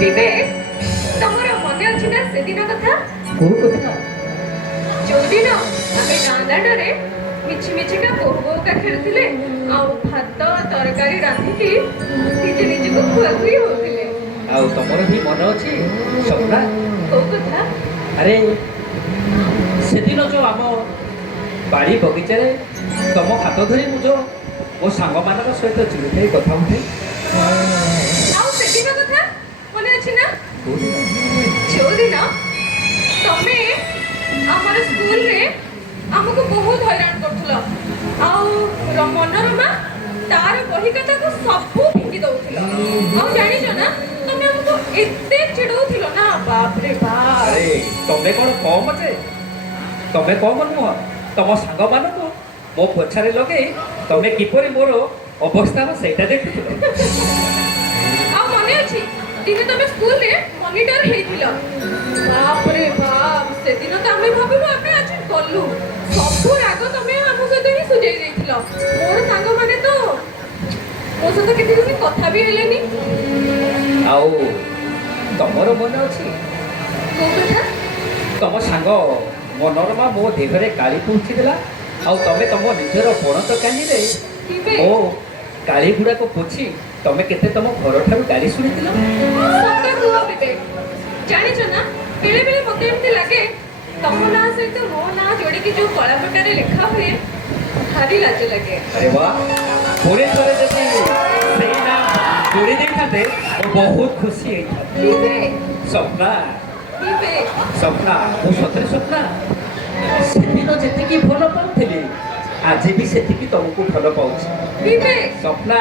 विवेक तमर मन अच्छी ना से दिन कथा को कथा जो दिन आमे गाँ दांडे मिछि मिछिका बोह बोहका खेलुथिले आ भात तरकारी रांधिकी निजे निजको खुआखुई होतिले आउ तमर भी मन अछि सपना को कथा अरे सेदिन जो आम बाड़ी बगीचारे तम हाथ धरी मु जो मो सांग मान सहित चिड़ुथे कथा उठे आउ से दिन कथा मन अछि ना जो दिन तमे हमर स्कूल रे हमको बहुत हैरान करथुला आउ मनोरमा तार बही कथा को सबू फिंगी दउथिला आउ जानि छ ना तमे हमको एते चिड़ौथिलो ना बाप रे बाप अरे तमे कोन कम जे तमे कम नुह तम सांग मान को मो पोछारे लगे तमे किपरि मोर अवस्था सेटा देखुथिलो आ मने अछि दिने तमे स्कूल रे मॉनिटर हेतिलो बाप रे बाप से दिन त हमें भाबिलो आमे आज गल्लू सबु राग तमे हमो सहित ही सुझाई देथिलो मोर सांग माने तो मो सहित केते दिन कथा भी हेलेनी आउ तमर मन अछि को कथा तम सांग मनोरमा मो देहरे काली पहुँची देला आउ तमे तम निजर पणत कानी रे किबे ओ काली गुड़ा को पोछी तमे केते तम घर ठारू गाली सुनिथिलो सत्य कुह विवेक जानि छ ना बेले बेले मते एमती लागे तम ना सहित मो ना जोड़ी की जो कला प्रकार लिखा हुए भारी लाज लगे अरे वाह पूरे थोड़े जति सेही ना जोड़ी देखाते ओ बहुत खुशी है विवेक सपना विवेक सपना मु सतरे सपना सेदिन जेतिकी भल पाउथिली आज भी सेतिकी तुमको भल पाउछि विवेक सपना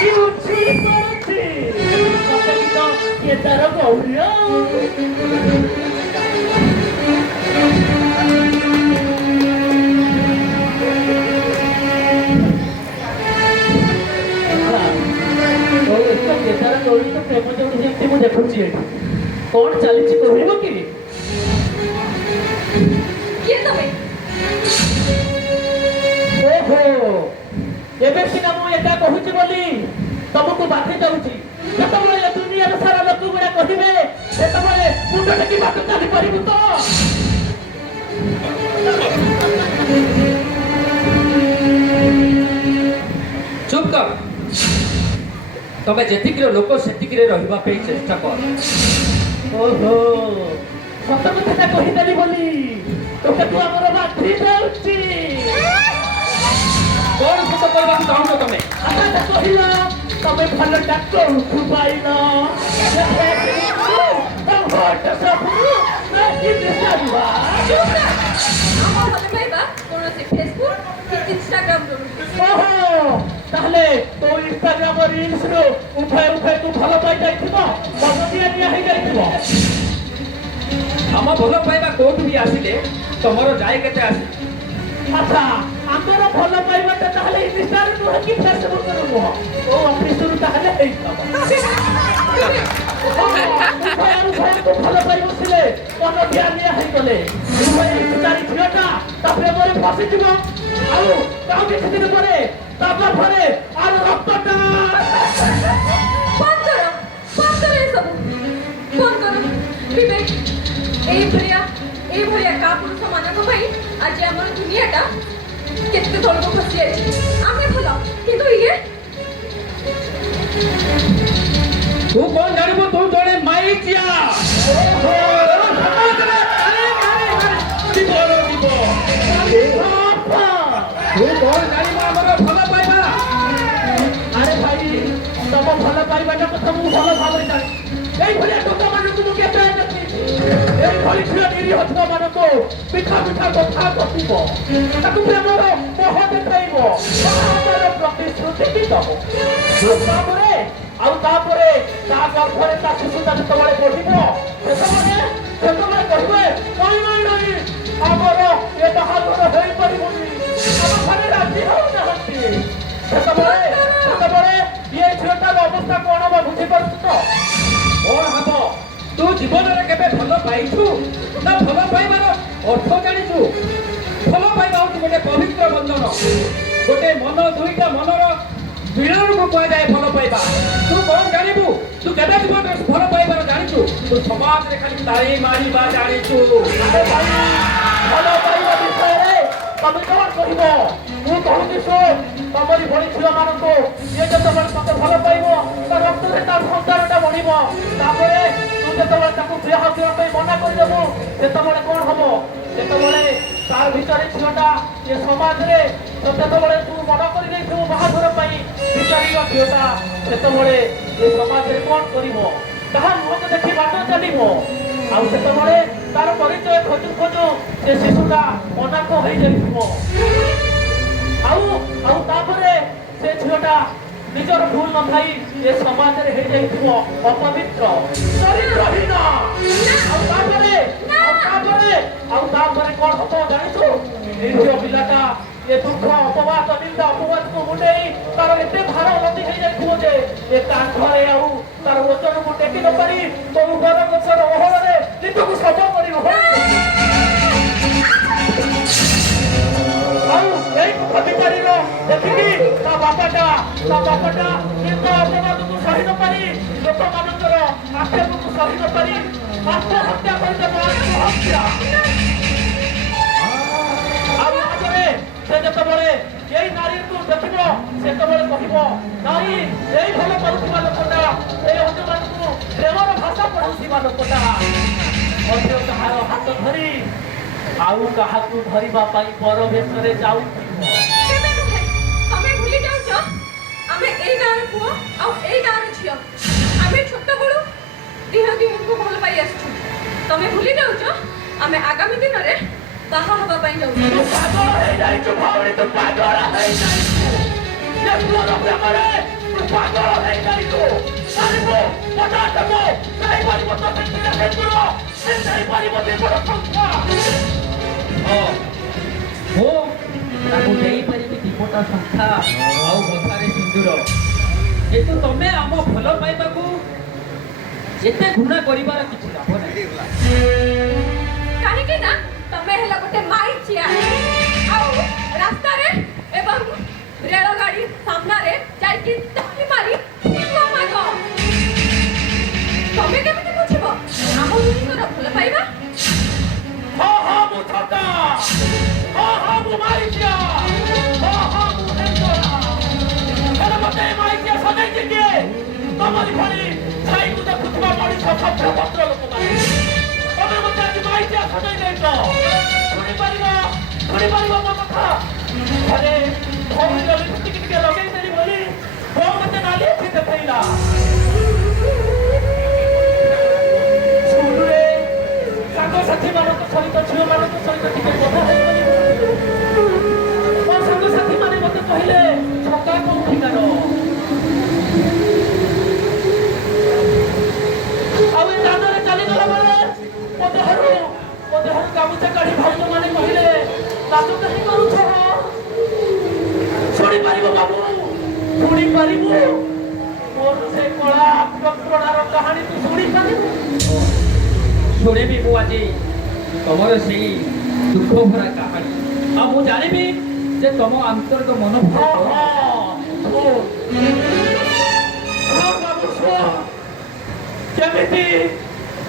ये तारा गौरिया ପ୍ରେମ ଯୋଉଠି ଯେମିତି ମୁଁ ଦେଖୁଛି ଏଠି କଣ ଚାଲିଛି କହିବ କି? କିଏ ତମେ? ଓହୋ ଏବେ ସିନା ମୁଁ ଏଟା କହୁଛି ବୋଲି ତମକୁ ବାଧି ଯାଉଛି, ଯେତେବେଳେ ଏ ଦୁନିଆର ସାରା ଲୋକ ଗୁଡା କହିବେ ସେତେବେଳେ ମୁଣ୍ଡ ଟେକି ବାଟ ଚାଲିପାରିବୁ ତ? ଚୁପ୍ କର। ତମେ ଯେତିକିର ଲୋକ ସେତିକିରେ ରହିବା ପାଇଁ ଚେଷ୍ଟା କର। ଓହୋ ସତ କଥାଟା କହିଦେଲି ବୋଲି ତୋତେ ତୁ ଆମର ବାଧି ଯାଉଛି। କଣ ସତ କରିବାକୁ ଚାହୁଁଛ ତମେ? ଆଚ୍ଛା କହିଲ ତମେ ଭଲ ଡାକ୍ତରକୁ ପାଇଲ ଆମ ଭଲ ପାଇବା କୌଣସି ଫେସବୁକ୍ କି ଇନଷ୍ଟାଗ୍ରାମ ରୁ ଓହୋ ତାହେଲେ ତୋ ଇନଷ୍ଟାଗ୍ରାମ ରିଲ୍ସରୁ ଉଭୟ ତୁ ଭଲ ପାଇଯାଇଥିବ, ମଜା ନିଆ ହେଇଯାଇଥିବ। ଆମ ଭଲ ପାଇବା କୋଉଠୁ ବି ଆସିଲେ ତମର ଯାଏ କେତେ ଆସେ? ଆଚ୍ଛା ଆମର ଭଲ ପାଇବାଟା ତାହେଲେ ଇନଷ୍ଟାରେ ନୁହେଁ କି ଫେସବୁକରେ ନୁହଁ, ଓ ଅଫିସରୁ ତାହେଲେ ହେଇଥିବ। ଉଭୟକୁ ଭଲ ପାଇ ବସିଲେ ମନ ଦିଆ ନିଆ ହେଇଗଲେ ଚାରି ଝିଅଟା ତା ପ୍ରେମରେ ଫସିଯିବ, ଆଉ ଆଉ କିଛି ଦିନ ପରେ ତାପ ପରେ ଆର ରକ୍ତଟା ବନ୍ଦ କର ଏସବୁ ବନ୍ଦ କର। ବିବେକ ଏଇଭଳିଆ କାପୁରୁଷ ମାନଙ୍କ ପାଇଁ ଆଜି ଆମର ଦୁନିଆଟା କେତେ ତଳକୁ ଖସି ଯାଇଛି। ଆମେ ଭଲ କିନ୍ତୁ ଇଏ ତୁ କଣ ଜାଣିବୁ? ତୁ ଜଣେ ମାଇଚିଆ। ତୁ କଣ ଜାଣିବୁ ଆମର ଭଲ ପାଇବା? ଆରେ ଭାଇ ତମ ଭଲ ପାଇବାଟା କଥା ମୁଁ ଭଲ ଭାବରେ ଜାଣି। এইভଳିଆ ଲୋକମାନଙ୍କୁ ମୁଁ କେତେ ଦେଖିଛି, এইଭଳି ଝିଅ ନିରୀହ ଝିଅମାନଙ୍କୁ ମିଠା ମିଠା କଥା କହିବ, ତାକୁ ପ୍ରେମର ମୋହ ଦେଖାଇବ, ତାର ପ୍ରତିଶ୍ରୁତି ବି ଦବ। ତାପରେ ତା ଗର୍ଭରେ ତା ଶିଶୁଟା ଯେତେବେଳେ ବଢିବ ସେତେବେଳେ କହିବେ ନାଇଁ ଆମର ଏ ବାହାଘର ହେଇପାରିବନି, ଆମ ଘରେ ରାଜି ହଉନାହାନ୍ତି। ସେତେବେଳେ ଇଏ ଝିଅଟାର ଅବସ୍ଥା କଣ ହବ ବୁଝିପାରୁଛୁ ତ? କଣ ହବ? ତୁ ଜୀବନରେ କେବେ ଭଲ ପାଇଛୁ ନା ଭଲ ପାଇବାର ଅର୍ଥ ଜାଣିଛୁ? ଭଲ ପାଇବା ହଉଛି ଗୋଟେ ପବିତ୍ର ବନ୍ଧନ, ଗୋଟେ ମନ ଦୁଇଟା ମନର ମିଳନକୁ କୁହାଯାଏ ଭଲ ପାଇବା। ତୁ କଣ ଜାଣିବୁ? ତୁ କେବେ ଜୀବନରେ ଭଲ ପାଇବାର ଜାଣିଛୁ? ତୁ ସମାଜରେ ଖାଲି ତାଳି ମାରିବା ଜାଣିଛୁ। ଆରେ ଭାଇ ଭଲ ପାଇବା ବିଷୟରେ ତମେ କଣ କହିବ? ମୁଁ କହୁଛି ଶୁଣ, ତମରି ଭଳି ଝିଅମାନଙ୍କୁ ଇଏ ଯେତେବେଳେ ତତେ ଭଲ ପାଇବ ତା ରକ୍ତରେ ତା ସଂସାରଟା ବଢିବ, ତାପରେ ତୁ ଯେତେବେଳେ ତାକୁ ବିବାହ କରିବା ପାଇଁ ମନା କରିଦେବୁ ସେତେବେଳେ କଣ ହବ? ଯେତେବେଳେ ତାର ଭିତରେ ଝିଅଟା ଏ ସମାଜରେ ଯେତେବେଳେ ତୁ ମନ କରିଦେଇଥିବୁ ବାହାଘର ପାଇଁ ବିଚାରିବା ଝିଅଟା, ସେତେବେଳେ ଏ ସମାଜରେ କଣ କରିବ? ତାହା ମୁହଁକୁ ଦେଖି ବାଟ ଚାଲିବ, ଆଉ ସେତେବେଳେ ତାର ପରିଚୟ ଖୋଜୁ ଖୋଜୁ ସେ ଶିଶୁଟା ଅନାଥ ହେଇଯାଇଥିବ, ଆଉ ତାପରେ ସେ ଝିଅଟା ନିଜର ଭୁଲ ନଥାଇ ଏ ସମାଜରେ ହେଇଯାଇଥିବ ଅପବିତ୍ର ଚରିତ୍ରହୀନ। ଆଉ ତାପରେ କଣ ହବ ଜାଣିଛୁ? ଏଇ ଝିଅ ପିଲାଟା ଏ ଦୁଃଖ ଅପବାଦ ନିନ୍ଦା ଅପବାଦକୁ ମୁଣ୍ଡେଇ ତାର ଏତେ ଭାର ଲଦି ହେଇଯାଇଥିବ ଯେ ଏ କାନ୍ଧରେ ଆଉ ତାର ଓଜନକୁ ଟେକି ନ ପାରି କୋଉ ବର ଗଛର ଓହଳରେ ନିଜକୁ ଶବ କରି ଆଉ ଏଇ ଅଧିକାରୀର ଦେଖିକି ତା ବାପାଟା ନିନ୍ଦ ଅପବାଦକୁ ସହି ନ ପାରି, ଲୋକମାନଙ୍କର ଆକ୍ଷେପକୁ ସହି ନ ପାରି ଆତ୍ମହତ୍ୟା କରିଦେବ। ଆତ୍ମହତ୍ୟା। ଆଉ ତାପରେ ସେ ଯେତେବେଳେ ଏଇ ନାରୀକୁ ଦେଖିବ ସେତେବେଳେ କହିବ ନାରୀ ଏଇ ଭଲ କରୁଥିବା ଲୋକଟା, ଏଇ ଅନ୍ୟମାନଙ୍କୁ ପ୍ରେମର ଭାଷା ପଢାଉଥିବା ଲୋକଟା ମଧ୍ୟ କାହାର ହାତ ଧରି ଆଉ କାହାକୁ ଧରିବା ପାଇଁ ପରବେଶରେ ଯାଉଥିବ। କେବେ ନୁହେଁ, ତମେ ଭୁଲି ଯାଉଛ ଆମେ ଏଇ ଗାଁର ପୁଅ ଆଉ ଏଇ ଗାଁର ଝିଅ। ଆମେ ଛୋଟବେଳୁ ଦିହକୁ ଭଲ ପାଇ ଆସିଛୁ। ତମେ ଭୁଲି ଯାଉଛ ଆମେ ଆଗାମୀ ଦିନରେ ବାହା ହେବା ପାଇଁ ଯାଉଛୁ। ତୁ ପାଗଳ ହେଇଯାଇଛୁ ଭଉଣୀ, ତୁ ପାଗଳ ହେଇଯାଇଛୁ। ଏ ପୁଅର ପ୍ରେମରେ ତୁ ପାଗଳ ହେଇଯାଇଛୁ ପାରିବୁ ମଜା ଦେବୁ ଯାଇପାରିବ ତ ସେଥିରେ ସେଗୁର ସେ ଯାଇପାରିବ ଦେବର ସଂଖ୍ୟା ମୁଁ ତାକୁ ଦେଇପାରିବି ଦୀପଟା ଶଙ୍ଖା ଆଉ କଥାରେ ସିନ୍ଦୁର କିନ୍ତୁ ତମେ ଆମ ଭଲ ପାଇବାକୁ ଏତେ ଘୃଣା କରିବାର କିଛି ଲାଭ ନାହିଁ କାହିଁକି ନା ତମେ ହେଲା ଗୋଟେ ମାଇଚିଆ ଆଉ ରାସ୍ତାରେ ଏବଂ ରେଳଗାଡ଼ି ସାମ୍ନାରେ ଯାଇକି ତାଳି ମାରି ଭିକ ମାଗ ତମେ କେମିତି ବୁଝିବ ଆମ ଦୁହିଁଙ୍କର ଭଲ ପାଇବା ମୁଁ ଠକା ମୁଁ ମାଇକିଆ ମୁଁ ହେଙ୍ଗରା ହେଲେ ମତେ ମାଇକିଆ ସଜାଇଛି କିଏ ତମରି ଭଳି ଛାଇକୁ ଦେଖୁଥିବା ମଣିଷ ଭଦ୍ର ଭଦ୍ର ଲୋକମାନେ ତମେ ମତେ ଆଜି ମାଇକିଆ ସଜାଇ ଦେଇଛ ଶୁଣିପାରିବ ମୋ କଥା ଘରେ ଭଉଣୀର ଲିପଷ୍ଟିକ୍ ଟିକେ ଲଗେଇ ଦେଲି ବୋଲି ବୋଉ ମତେ ନାଲି ଆଖି ଦେଖେଇଲା ସ୍କୁଲରେ ସାଙ୍ଗସାଥୀମାନଙ୍କ ସହିତ ଝିଅମାନଙ୍କ ସହିତ ଟିକେ କଥା ହେଇଗଲି ମୋ ସାଙ୍ଗସାଥୀମାନେ ମତେ କହିଲେ ଛକା କୋଉଠିକାର ଆଉ ଏ ଦାଣ୍ଡରେ ଚାଲିଗଲା ବେଳେ ମୋ ଦେହରୁ ଗାମୁଛା କାଢି ଭାଉଜମାନେ କହିଲେ ନାଚ କାହିଁ କରୁଛ ଶୁଣିପାରିବ ବାବୁ ଶୁଣିପାରିବୁ ମୋର ସେ କଳା ପ୍ରକରଣର କାହାଣୀ ତୁ ଶୁଣିପାରିବୁ ଶୁଣିବି ମୁଁ ଆଜି ତମର ସେଇ ଦୁଃଖ ଭରା କାହାଣୀ ଆଉ ମୁଁ ଜାଣିବି ଯେ ତମ ଆନ୍ତରିକ ମନୋଭାବ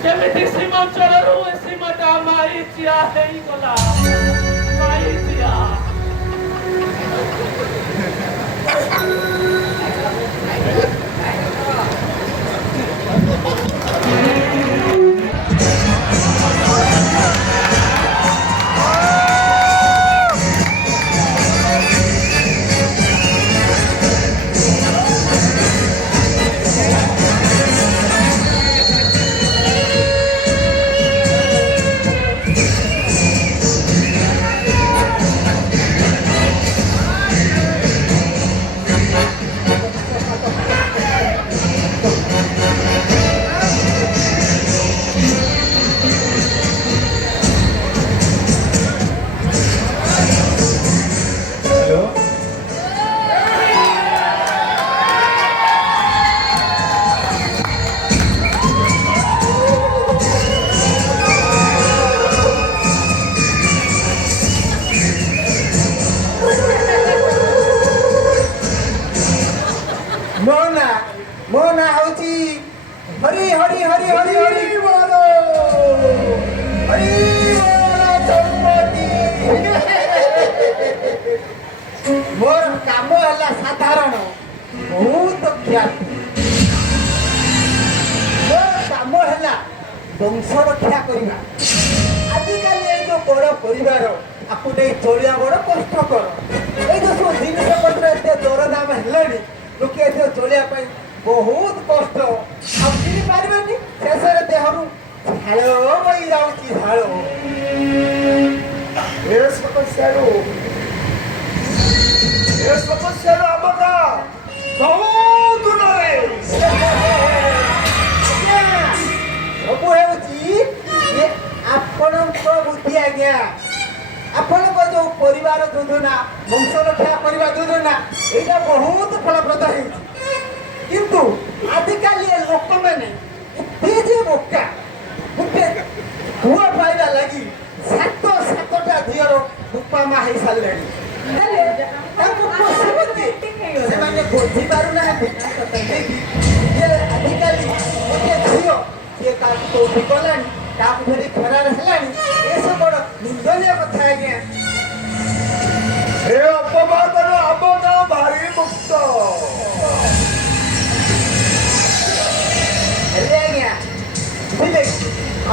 କେମିତି ସୀମାଞ୍ଚଳରୁ ଏ ସୀମାଟା ମାଇଚିଆ ହେଇଗଲା ମାଇଚିଆ ମୋ ନାଁ ହଉଛି ହରି ହରି ହରି ହରି ହରି ବୋଲ ହରି ବୋଲ ଚମ୍ପତି ମୋର କାମ ହେଲା ସାଧାରଣ ବହୁତ ଖ୍ୟାତି ମୋର କାମ ହେଲା ବଂଶ ରକ୍ଷା କରିବା ଆଜିକାଲି ଏଇ ଯୋଉ ବଡ଼ ପରିବାର ଆକୁ ନେଇ ଚଳିବା ବଡ଼ କଷ୍ଟକର ଏଇ ଯୋଉ ସବୁ ଜିନିଷ ପତ୍ର ଏତେ ଦରଦାମ ହେଲାଣି ଲୋକେ ଏଥିରେ ଚଳିବା ପାଇଁ ବହୁତ କଷ୍ଟ ଆଉ କିଣି ପାରିବେନି ଶେଷରେ ଦେହରୁ ଝାଳ ବହି ଯାଉଛି ଝାଳ ଏ ସମସ୍ୟାରୁ ଆମ ଗାଁ ବହୁତ ଦୂରରେ ସବୁ ହେଉଛି ଆପଣଙ୍କ ବୁଦ୍ଧି ଆଜ୍ଞା ଆପଣଙ୍କ ଯୋଉ ପରିବାର ଯୋଜନା ବଂଶ ରକ୍ଷା କରିବା ଯୋଜନା ଏଇଟା ବହୁତ ଫଳପ୍ରଦ ହେଉଛି କିନ୍ତୁ ଆଜିକାଲି ଏ ଲୋକମାନେ ଏତେ ଯେ ବୋକା ଗୋଟେ ପୁଅ ପାଇବା ଲାଗି ସାତଟା ଝିଅର ବାପା ମା ହେଇସାରିଲେଣି ହେଲେ ତାଙ୍କୁ ପୋଷିବ କିଏ ସେମାନେ ବୁଝିପାରୁନାହାନ୍ତି ଯେ ଆଜିକାଲି ଗୋଟେ ଝିଅ ସିଏ କାହାକୁ କୋଉଠି ଗଲାଣି କାହାକୁ ଧରି ଫେରାର ହେଲାଣି ଏସବୁ ବଡ଼ ନିନ୍ଦନୀୟ କଥା ଆଜ୍ଞା ଏ ଅପବାଦରୁ ଆମ ଗାଁ ଭାରି ମୁକ୍ତ ହେଲେ ଆଜ୍ଞା ବୁଝିଲେ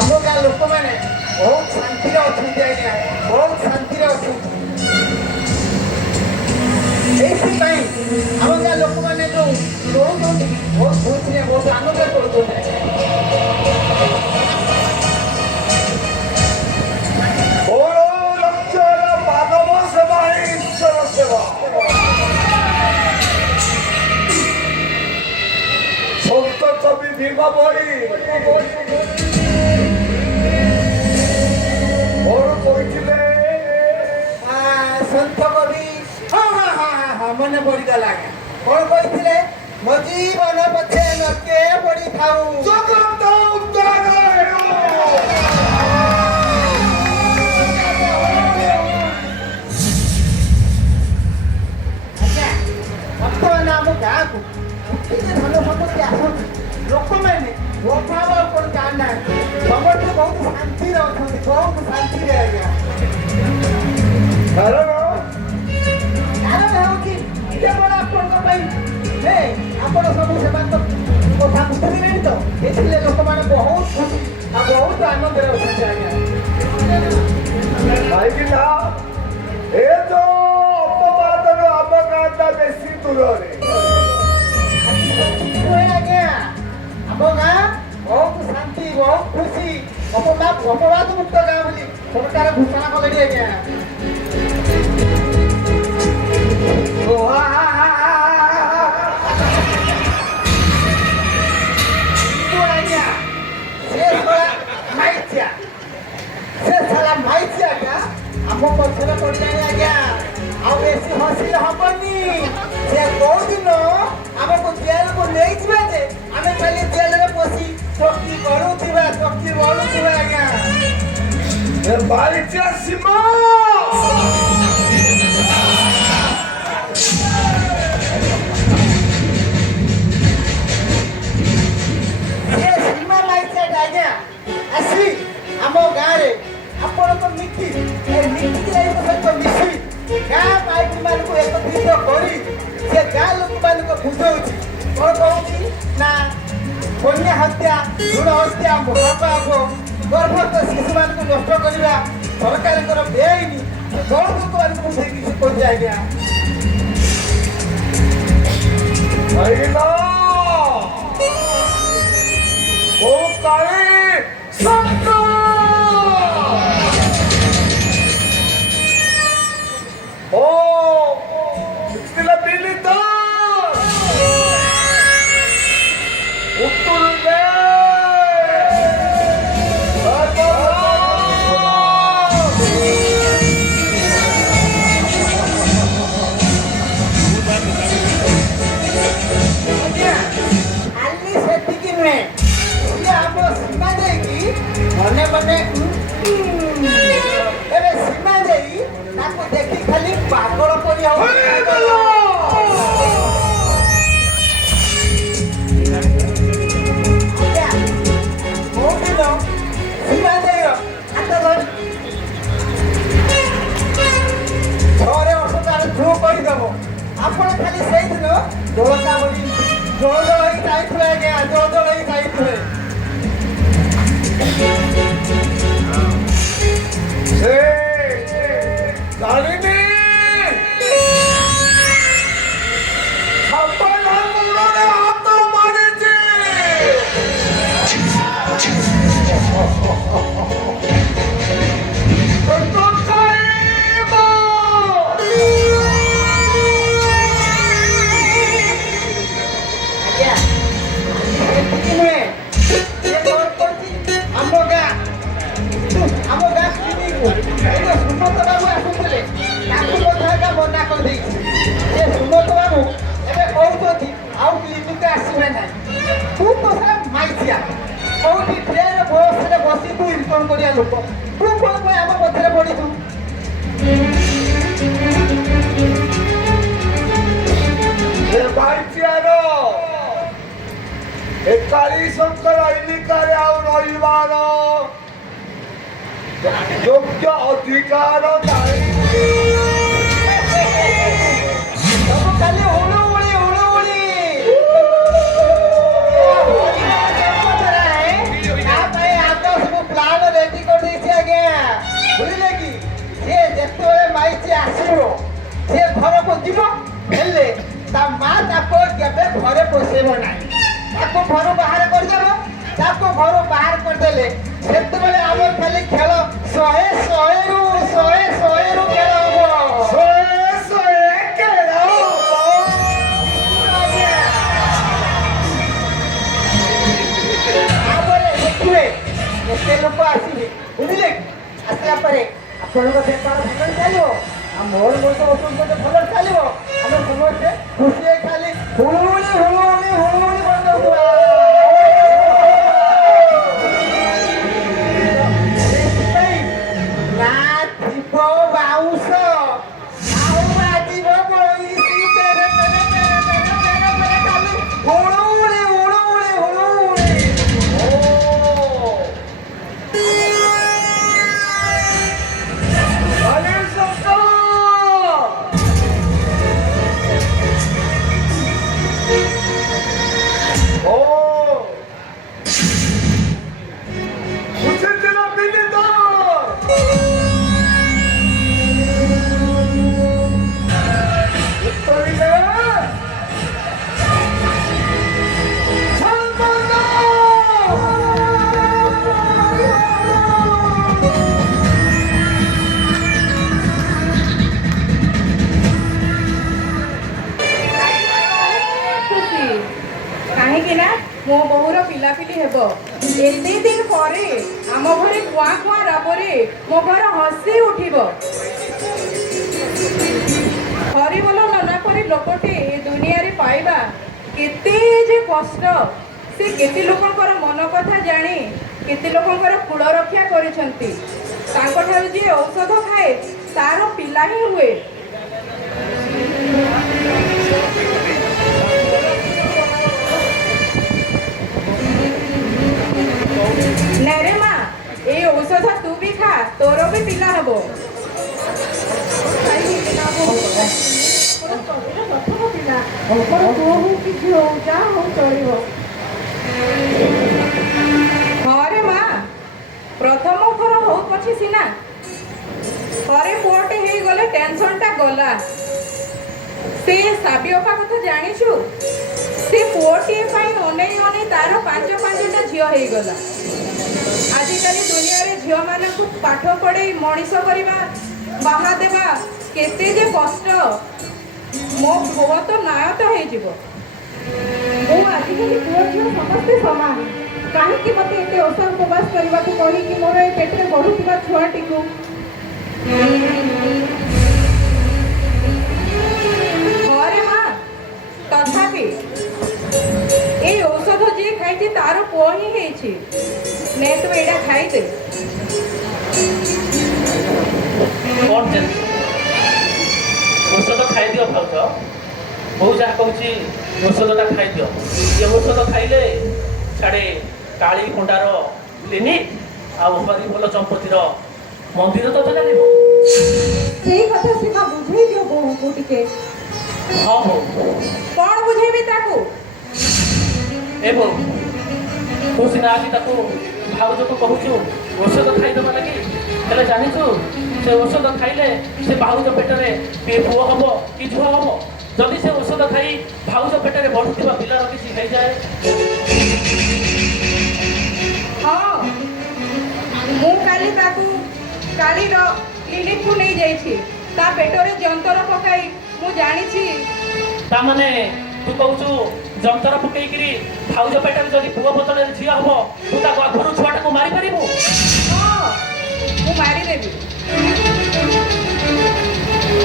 ଆମ ଗାଁ ଲୋକମାନେ ବହୁତ ଶାନ୍ତିରେ ଅଛନ୍ତି ଆଜ୍ଞା ବହୁତ ଶାନ୍ତିରେ ଅଛନ୍ତି ଏଇଥିପାଇଁ ଆମ ଗାଁ ଲୋକମାନେ ଯୋଉ କରୁଛନ୍ତି ବହୁତ ଖୁସିରେ ବହୁତ ଆନନ୍ଦରେ କରୁଛନ୍ତି ମାନବ ସେବା ଈଶ୍ୱର ସେବା ଶିବ ବଳି କଣ କହିଥିଲେ? ସନ୍ଥ କବି ହଁ ମନେ ପଡ଼ିଗଲା ଆଜ୍ଞା। କଣ କହିଥିଲେ? ମୋ ଜୀବନ ପଛେ ଲୋକେ ପଡ଼ିଥାଉ ଜଗତ ଉଦ୍ଧାର ହେଉ। ଆଜ୍ଞା ବର୍ତ୍ତମାନ ଆମ ଗାଁକୁ ଟିକେ ଧନ ସମ୍ପତ୍ତି ଆସନ୍ତି। ଲୋକମାନେ ଅଭାବ ଆଉ କଣ ଜାଣିନାହାନ୍ତି। ସମସ୍ତେ ବହୁତ ଶାନ୍ତିରେ ଅଛନ୍ତି, ବହୁତ ଶାନ୍ତିରେ ଆଜ୍ଞା। କାରଣ କାରଣ ହେଉଛି କେବଳ ଆପଣଙ୍କ ପାଇଁ। ଆପଣ ସବୁ ସେମାନଙ୍କ କଥା ବୁଝିଲେଣି ତ, ଏଥିରେ ଲୋକମାନେ ବହୁତ ଖୁସି ଆଉ ବହୁତ ଆନନ୍ଦରେ ଅଛନ୍ତି ଆଜ୍ଞା। କାହିଁକି ନା ଏ ଯୋଉ ଅପବାଦରୁ ଆମ ଗାଁଟା ବେଶୀ ଦୂରରେ। ଆଜ୍ଞା ଆମ ଗାଁ ବହୁତ ଶାନ୍ତି, ବହୁତ ଖୁସି, ଅପବାଦ ମୁକ୍ତ ଗାଁ ବୋଲି ସରକାର ଘୋଷଣା କଲେଣି ଆଜ୍ଞା। ଆଜ୍ଞା ସେ ଶଳା ମାଇଛି ଆଜ୍ଞା ଆମ ପଛରେ ପଡ଼ିଲାଣି ଆଜ୍ଞା। ଆଉ ବେଶୀ ହସିଲେ ହବନି। ସେ କୋଉଦିନ ଆମକୁ ଜେଲକୁ ନେଇଯିବେ ଯେ ଆମେ ଖାଲି ଜେଲରେ ପଶି ଚକି କରୁଥିବା ଆଜ୍ଞା। ଏ ବାଲିଚା ସୀମା ସେ ସୀମା ମାଇଛି ଆଜ୍ଞା ଆସି ଆମ ଗାଁରେ ଆପଣଙ୍କ ମିଟିଂରେ ସହିତ ମିଶି ଗାଁ ମାଇକିମାନଙ୍କୁ ଏକତ୍ରିତ କରି ସେ ଗାଁ ଲୋକମାନଙ୍କୁ ବୁଝଉଛି। କଣ କହୁଛି ନା କନ୍ୟା ହତ୍ୟା, ଭ୍ରୂଣ ହତ୍ୟା, ମହାପାପ, ଗର୍ଭସ୍ଥ ଶିଶୁମାନଙ୍କୁ ନଷ୍ଟ କରିବା ସରକାରଙ୍କର ବେଆଇନ। ବଡ଼ ଲୋକମାନଙ୍କୁ ବୁଝେଇକି ସେ କହୁଛି ଆଜ୍ଞା। କାହିଁକି ନା ଓ କାଳି ଶଙ୍ଖ ଓ ମିଥିଲା ବିଲିତ ଉତ୍ତୁଲରେ ଆଜ୍ଞା ଖାଲି ସେତିକି ନୁହେଁ, ସିଏ ଆମ ସୀମା ଦେଇକି ମନେ ମନେ ଏବେ ସୀମା ଦେଇ ତାକୁ ଦେଖି ଖାଲି ପାଗଳ ପରି ଆଜ୍ଞା କୋଉଦିନ ସୀମା ଦେଇର ହାତ ଧରି ଘରେ ଅସତାରେ ଝୁ କରିଦେବ। ଆପଣ ଖାଲି ସେଇଦିନ ଦୋଳକା ବୋଲି ଜଳ ହେଇକି ଯାଇଥିବେ ଆଜ୍ଞା, ଜଳ ହେଇକି ଯାଇଥିବେ। ସେ ଜାଣିନି ଛାପନା ମୁଣ୍ଡରେ ହାତ ମାରିଛି। ତ ଖାଇବ। ଆଜ୍ଞା ଏତିକି ନୁହେଁ, ସେ କଣ କରୁଛି ଆମ ଗାଁ କିଣିକୁ ଏ ଯୋଉ ସୁମନ୍ତ ବାବୁ ଆସୁଥିଲେ ତାକୁ ମଧ୍ୟ ଆଜ୍ଞା ମନା କରିଦେଇଛି। ସେ ସୁମନ୍ତ ବାବୁ ଏବେ କହୁଛନ୍ତି ଆଉ କ୍ଲିନିକ ଆସିବେ ନାହିଁ। ତୁ ତ ସାରା ମାଇଚିଆ କୋଉଠି ଟ୍ରେନ ବସରେ ବସି ତୁ ଇନକମ୍ କରିବା ଲୋକ, ତୁ କଣ ପାଇଁ ଆମ ମଧ୍ୟରେ ପଡ଼ିଛୁ? ଏ ଭାଇଚିଆର ଏ କାଳି ଶଙ୍କର ଇଲିକାରେ ଆଉ ରହିବାର ଯୋଗ୍ୟ ଅଧିକାର ନାହିଁ। ସବୁ ଖାଲି ହୁଳୁହୁଳି ହୁଳୁହୁଳି। ତା ପାଇଁ ଆଗ ସବୁ ପ୍ଲାନ ରେଡି କରିଦେଇଛି ଆଜ୍ଞା, ବୁଝିଲେ କି? ସିଏ ଯେତେବେଳେ ମାଇଛି ଆସିବ ସିଏ ଘରକୁ ଯିବ, ହେଲେ ତା ମା ତାକୁ କେବେ ଘରେ ପୋଷେଇବ ନାହିଁ। ତାକୁ ଘରୁ ବାହାର କରିଦେବ। ତାକୁ ଘରୁ ବାହାର କରିଦେଲେ ସେତେବେଳେ ଆମର ଖାଲି ଖେଳ ଶହେରୁ ଖେଳ ହବ। ଶହେ କେଳ ହବ। ଆଜ୍ଞା ପରେ ଆପଣଙ୍କ ବେପାର ଭଲ ଚାଲିବ ଆଉ ମୋର ଗୋଟେ ଔଷଧ ଗୋଟେ ଭଲ ଚାଲିବ ଆମେ ସମସ୍ତେ ଖୁସି ହେଇ ଖାଲି ହୁଳୁହୁଳି ହୁଳୁହୁଳି ହୁଳୁହୁଳି କରିଦେଉଥିବା ସେଥିପାଇଁ ନା ଥିବ ବାଉଁଶ ଆଉ ବାଜିବ ବଇସି ପେରେ ପେରେ ପେରେ ପେରେ ପେରେ ପେରେ ଖାଲି ହୁଳୁହୁଳି ହୁଳୁହୁଳି ହୁଳୁହୁଳି ଖୁସି କାହିଁକି ନା ମୋ ବୋହୁର ପିଲାପିଲି ହେବ ଏତେ ଦିନ ପରେ ଆମ ଘରେ କୁଆଁ କୁଆଁ ରାବରେ ମୋ ଘର ହସି ଉଠିବ ହରିବୋଲ ନନା ପରି ଲୋକଟେ ଏ ଦୁନିଆରେ ପାଇବା କେତେ ଯେ କଷ୍ଟ ସେ କେତେ ଲୋକଙ୍କର ମନ କଥା ଜାଣି କେତେ ଲୋକଙ୍କର କୂଳ ରକ୍ଷା କରିଛନ୍ତି ତାଙ୍କଠାରୁ ଯିଏ ଔଷଧ ଖାଏ ତାର ପିଲା ହିଁ ହୁଏ ନାରେ ମା এই ଔଷଧ ତୁ ବି ଖା ତୋର ବି ପିଲା ହବ ହରେ ମା ପ୍ରଥମ ଥର ହଉ ପଛେ ସିନା ଥରେ ପୁଅଟେ ହେଇଗଲେ ଟେନସନଟା ଗଲା ସେ ସାବି ଅପା କଥା ଜାଣିଛୁ ସେ ପୁଅଟିଏ ପାଇଁ ଅନେଇ ଅନେଇ ତାର ପାଞ୍ଚଟା ଝିଅ ହେଇଗଲା ଆଜିକାଲି ଦୁନିଆରେ ଝିଅମାନଙ୍କୁ ପାଠ ପଢ଼େଇ ମଣିଷ କରିବା ବାହା ଦେବା କେତେ ଯେ କଷ୍ଟ ମୋ ପୁଅ ତ ନାୟକ ହେଇଯିବ ମୁଁ ଆଜିକାଲି ପୁଅ ଝିଅ ସମସ୍ତେ ସମାନ କାହିଁକି ମୋତେ ଏତେ ଓଷା ଉପବାସ କରିବାକୁ କହିକି ମୋର ଏ ପେଟରେ ବଢୁଥିବା ଛୁଆଟିକୁ ଘରେ ମା ତଥାପି এই ଔଷଧ ଯିଏ ଖାଇଛି ତାର ପୁଅ ହିଁ ହେଇଛି ନେ ତୁ ଏଇଟା ଖାଇଦେ କଣ ଜାଣିଛୁ ଔଷଧ ଖାଇଦିଅ ଭାଉଜ ବୋଉ ଯାହା କହୁଛି ଔଷଧଟା ଖାଇଦିଅ ଏ ଔଷଧ ଖାଇଲେ ଛାଡ଼େ କାଳି ଖଣ୍ଡାର କ୍ଲିନିକ୍ ଆଉ ହରିବୋଲ ଚମ୍ପତିର ମନ୍ଦିର ତ ଜାଣିବ ସେଇ କଥା ସୀମା ବୁଝେଇ ଦିଅ ବୋଉଙ୍କୁ ଟିକେ ହଁ ବୋଉ କଣ ବୁଝେଇବି ତାକୁ ଏ ବୋଉ ତୁ ସିନା ଆଜି ତାକୁ ଭାଉଜକୁ କହୁଛୁ ଔଷଧ ଖାଇଦେବା ଲାଗି ହେଲେ ଜାଣିଛୁ ସେ ଔଷଧ ଖାଇଲେ ସେ ଭାଉଜ ପେଟରେ ପୁଅ ହବ କି ଝିଅ ହବ ଯଦି ସେ ଔଷଧ ଖାଇ ଭାଉଜ ପେଟରେ ବଢୁଥିବା ପିଲାର କିଛି ହେଇଯାଏ ହଁ ମୁଁ କାଲି ତାକୁ କାଲିର କ୍ଲିନିକକୁ ନେଇଯାଇଛି ତା ପେଟରେ ଯନ୍ତ୍ର ପକାଇ ମୁଁ ଜାଣିଛି ତାମାନେ ତୁ କହୁଛୁ ଯନ୍ତ୍ର ପକେଇକିରି ଭାଉଜ ପେଟରେ ଯଦି ପୁଅ ବଦଳରେ ଝିଅ ହବ ତୁ ତା ଗର୍ଭରୁ ଛୁଆଟାକୁ ମାରିପାରିବୁ ହଁ ମୁଁ ମାରିଦେବି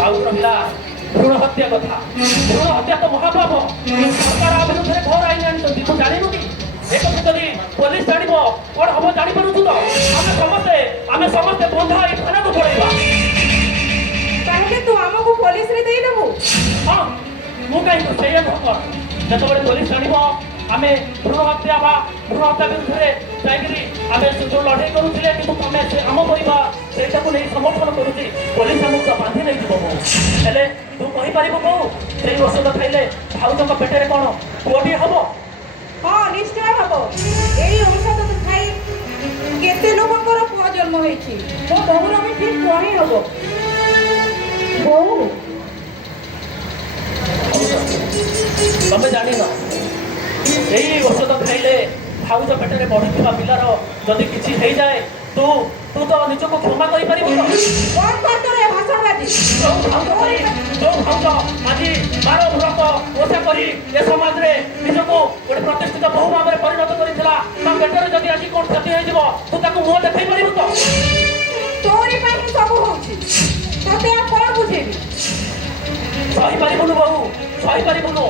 ଆଉ ରହିଲା ଭ୍ରୂଣ ହତ୍ୟା କଥା ଭ୍ରୂଣ ହତ୍ୟା ତ ମହାପାପ ସରକାର ଆ ବିରୁଦ୍ଧରେ ଘୋର ଆଇନ ଆଣିଛନ୍ତି ତୁ ଜାଣିନୁ କି ଏକଥା ଯଦି ପୋଲିସ ଜାଣିବ କଣ ହବ ଜାଣିପାରୁଛୁ ତ ଆମେ ସମସ୍ତେ ବନ୍ଧା ଏଇ ଥାନାକୁ ପଳେଇବା ତାହେଲେ ତୁ ଆମକୁ ପୋଲିସରେ ଦେଇଦେବୁ ହଁ ମୁଁ କାହିଁକି ସେଇଆ ନୁହଁ ଯେତେବେଳେ ପୋଲିସ ଜାଣିବ ଆମେ ଭ୍ରୂଣ ହତ୍ୟା ବା ଭ୍ରୂଣ ହତ୍ୟା ବିରୁଦ୍ଧରେ ଯାଇକିରି ଆମେ ଯୋଉ ଲଢ଼େଇ କରୁଥିଲେ କିନ୍ତୁ ତମେ ସେ ଆମ ପରିବା ସେଇଟାକୁ ନେଇ ସମର୍ଥନ କରୁଛି ପୋଲିସ ଆମକୁ ବାନ୍ଧି ନେଇଯିବ ବୋଉ ହେଲେ ତୁ କହିପାରିବୁ ବୋଉ ସେଇ ଔଷଧ ଖାଇଲେ ଭାଉଜଙ୍କ ପେଟରେ କଣ ପୁଅଟିଏ ହବ ହଁ ନିଶ୍ଚୟ ହବ ଏଇ ଔଷଧ ଖାଇ କେତେ ଲୋକଙ୍କର ପୁଅ ଜନ୍ମ ହେଇଛି ମୋ ବୋହୁର ବି ଠିକ ପୁଅ ହିଁ ହବ ବୋଉ ତମେ ଜାଣିନ ଏଇ ଔଷଧ ଖାଇଲେ ଭାଉଜ ପେଟରେ ବଢୁଥିବା ପିଲାର ଯଦି କିଛି ହେଇଯାଏ ତୁ ତ ନିଜକୁ କ୍ଷମା କରିପାରିବୁ ତ କଣ କରିଦେଲେ ଏ ଭାଷଣବାଜି ଯୋଉ ଭାଉଜ ଆଜି ବାର ବ୍ରତ ଓଷା କରି ଏ ସମାଜରେ ନିଜକୁ ଗୋଟେ ପ୍ରତିଷ୍ଠିତ ବହୁ ଭାବରେ ପରିଣତ କରିଥିଲା ତା ପେଟରେ ଯଦି ଆଜି କଣ କ୍ଷତି ହେଇଯିବ ତୁ ତାକୁ ମୁହଁ ଦେଖେଇ ପାରିବୁ ତ ତୋରି ପାଇଁ ହିଁ ସବୁ ହଉଛି। ତତେ ଆଉ କଣ ବୁଝେଇବି? ସହିପାରିବୁନୁ ବୋହୁ, ସହିପାରିବୁନୁ।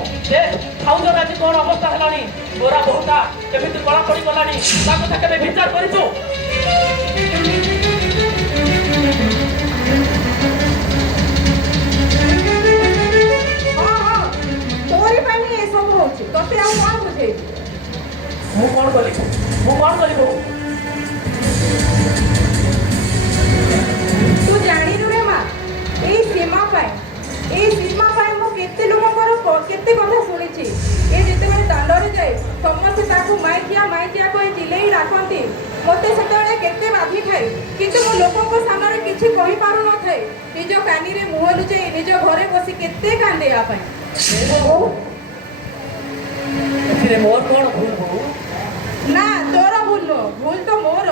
ଖାଉଜର ଆଜି କଣ ଅବସ୍ଥା ହେଲାଣି, ଗୋରା ବୋହୁଟା କେମିତି କଳା ପଡ଼ିଗଲାଣି, ତା କଥା କେବେ ବିଚାର କରିଛୁ? ହଁ ତୋରି ପାଇଁ ହିଁ ଏସବୁ ହଉଛି। ତତେ ଆଉ କଣ ବୁଝେଇବି? ମୁଁ କଣ କଲି ବୋହୁ? ତୁ ଜାଣିନୁ ରେ ମା, ଏଇ ସୀମା ପାଇଁ ମୁଁ କେତେ ଲୋକଙ୍କର କେତେ କଥା ଶୁଣିଛି। ଏ ଯେତେବେଳେ ଦାଣ୍ଡରେ ଯାଏ ସମସ୍ତେ ତାକୁ ମାଇକିଆ କହି ଚିଲେଇ ଡାକନ୍ତି। ମୋତେ ସେତେବେଳେ କେତେ ବାଧିଥାଏ, କିନ୍ତୁ ମୁଁ ଲୋକଙ୍କ ସାମ୍ନାରେ କିଛି କହିପାରୁନଥାଏ। ନିଜ କାନିରେ ମୁହଁ ଲୁଚେଇ ନିଜ ଘରେ ବସି କେତେ କାନ୍ଦେ ଆ ପାଇଁ। ଏଥିରେ ମୋର କଣ ଭୁଲ ବୋହୁ? ନା ତୋର ଭୁଲ ନୁହଁ, ଭୁଲ ତ ମୋର।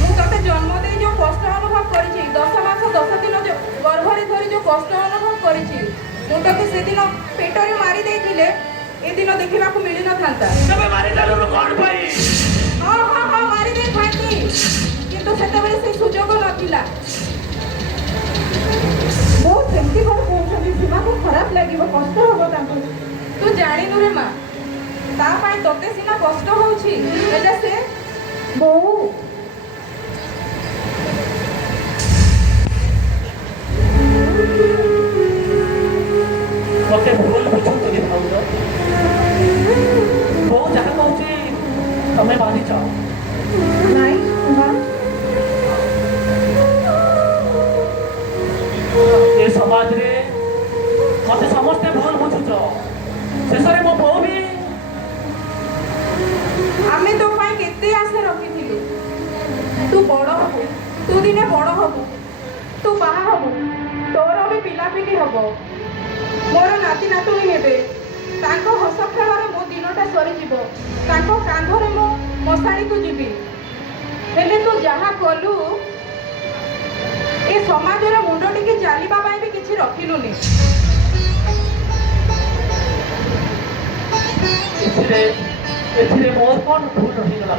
ମୁଁ ତତେ ଜନ୍ମ ଦେଇ ଯୋଉ କଷ୍ଟ ଅନୁଭବ କରିଛି, 10 ମାସ 10 ଦିନ ଯୋଉ ଗର୍ଭରେ ଧରି ଯୋଉ କଷ୍ଟ ଅନୁଭବ କରିଛି, ମୁଁ ତତେ ସେଦିନ ପେଟରେ ମାରି ଦେଇଥିଲେ ଏ ଦିନ ଦେଖିବାକୁ ମିଳିନଥାନ୍ତା। ତମେ ମାରିଦେଲୁ କଣ ପାଇଁ? ହଁ ମାରି ଦେଇଥାନ୍ତି, କିନ୍ତୁ ସେତେବେଳେ ସେ ସୁଯୋଗ ନଥିଲା। ମୁଁ ସେମିତି କଣ କହୁଛନ୍ତି, ସୀମାକୁ ଖରାପ ଲାଗିବ, କଷ୍ଟ ହବ ତାଙ୍କୁ। ତୁ ଜାଣିନୁ ରେ ମା, ତା ପାଇଁ ତତେ ସିନା କଷ୍ଟ ହଉଛି, ହେଲେ ସେ ବୋଉ ମତେ ଭୁଲ ବୁଝୁଛନ୍ତି ଭାଉଜ। ବୋଉ ଯାହା କହୁଛି ତମେ ମାନିଛ। ନାଇଁ ମା, ଏ ସମାଜରେ ମତେ ସମସ୍ତେ ଭୁଲ ବୁଝୁଛ। ଶେଷରେ ମୋ ବୋଉ ବି। ଆମେ ତୋ ପାଇଁ କେତେ ଆଶା ରଖିଥିଲୁ। ତୁ ବଡ଼ ହବୁ, ତୁ ଦିନେ ବଡ଼ ହବୁ, ତୁ ବାହା ହବୁ, ତୋର ବି ପିଲାପିଲି ହବ, ମୋର ନାତି ନାତୁଣୀ ହେବେ। ତାଙ୍କ ହସ ଖେଳରେ ମୋ ଦିନଟା ସରିଯିବ, ତାଙ୍କ କାନ୍ଧରେ ମୁଁ ମଶାଣିକୁ ଯିବି। ହେଲେ ତୁ ଯାହା କଲୁ, ଏ ସମାଜରେ ମୁଣ୍ଡ ଟିକେ ଚାଲିବା ପାଇଁ ବି କିଛି ରଖିଲୁନି। ଏଥିରେ ମୋର କଣ ଭୁଲ ରହିଗଲା?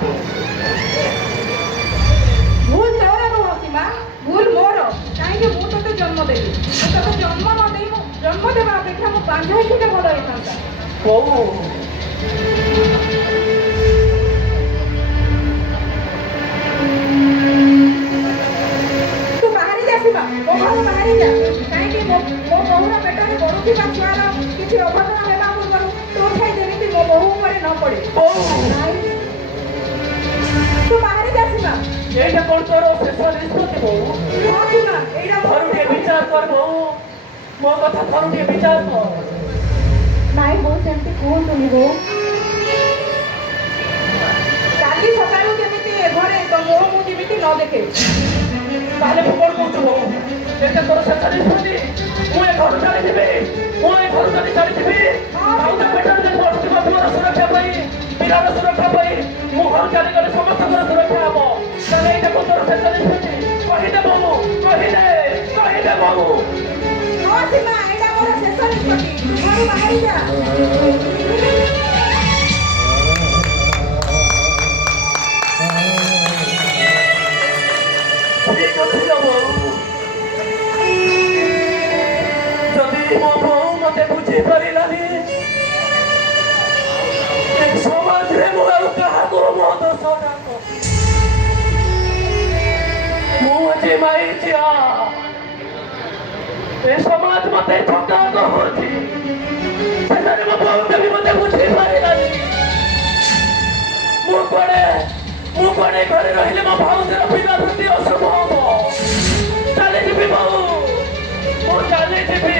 ଭୁଲ ତୋର ନୁହଁ ସୀମା, ଭୁଲ ମୋର। କାହିଁକି ମୁଁ ତତେ ଜନ୍ମ ଦେଲି। ମୁଁ ତତେ ଜନ୍ମ ନ ଦେଇ ଜନ୍ମ ଦେବା ଅପେକ୍ଷା ମୁଁ ବାଧ୍ୟ ହେଇଥିଲେ ଭଲ ହେଇଥାନ୍ତା। ବୋଉ ତୁ ବାହାରି ଯା ସୀମା, ମୋ ଘରୁ ବାହାରି ଯା। କାହିଁକି ମୋ ବୋହୁର ପେଟରେ ବଢୁଥିବା ଛୁଆର କିଛି ଅଘଟଣ ହେବା ପୂର୍ବରୁ ତୋ ଛାଇ ଯେମିତି ମୋ ବୋହୁ ଉପରେ ନ ପଡେ। ତୁ ବାହାରି ଯା ସୀମା। এইটা কোন তোর শেষ নিষ্পত্তি ବୋଉ? ହଁ ସୀମା, ଏଇଟା ଥରୁ ଟିକେ ବିଚାର କର ବୋଉ, ମୋ କଥା ଥରୁ ଟିକେ ବିଚାର କର। ନାଇଁ ବୋଉ, ସେମିତି କୁହନ୍ତୁନି ବୋଉ। କାଲି ସକାଳୁ ଯେମିତି ଏ ଘରେ ତ ବୋଉ ମୁଁ ଯେମିତି ନ ଦେଖେ। ତାହେଲେ ମୁଁ କଣ କହୁଛୁ ବୋଉ? ଏଇଟା ତୋର ଶେଷ ନିଷ୍ପତ୍ତି? ମୁଁ ଏ ଘରୁ ଚାଲିଯିବି, ଭାଉଜ ପେଟରେ ଯଦି ବସିଥିବା ପୁଅର ସୁରକ୍ଷା ପାଇଁ, ପିଲାର ସୁରକ୍ଷା ପାଇଁ ମୁଁ ଘରୁ ଚାଲିଗଲେ ସମସ୍ତଙ୍କର ସୁରକ୍ଷା ହବ। ତାହେଲେ ଏଇଟା କୋଉ ତୋର ଶେଷ ନିଷ୍ପତ୍ତି? କହିଦେ ବୋଉ, କହିଦେ ବୋଉ। ହଁ ସୀମା, ଏଇଟା ମୋର ଶେଷ ନିଷ୍ପତ୍ତି। ତୁ ଘରୁ ବାହାରି ଯା। ଠିକ ଅଛି ଲୋ ବୋଉ। ଯଦି ମୋ ବୋଉ ମତେ ବୁଝିପାରିଲାନି, ଏ ସମାଜରେ ମୁଁ ଆଉ କାହାକୁ ମୋ ଦୋଷ ଡାକ? ମୁଁ ଆଜି ମାଇଚିଆ, ଏ ସମାଜ ମତେ ଠକା କହୁଛି। ସେଠାରେ ମୋ ବୋଉ ବି ମତେ ବୁଝିପାରିଲାନି। ମୁଁ କୁଆଡେ ଘରେ ରହିଲେ ମୋ ଭାଉଜର ପିଲା ପ୍ରତି ଅଶୁଭ ହବ। ଚାଲିଯିବି ବୋଉ, ମୁଁ ଚାଲିଯିବି।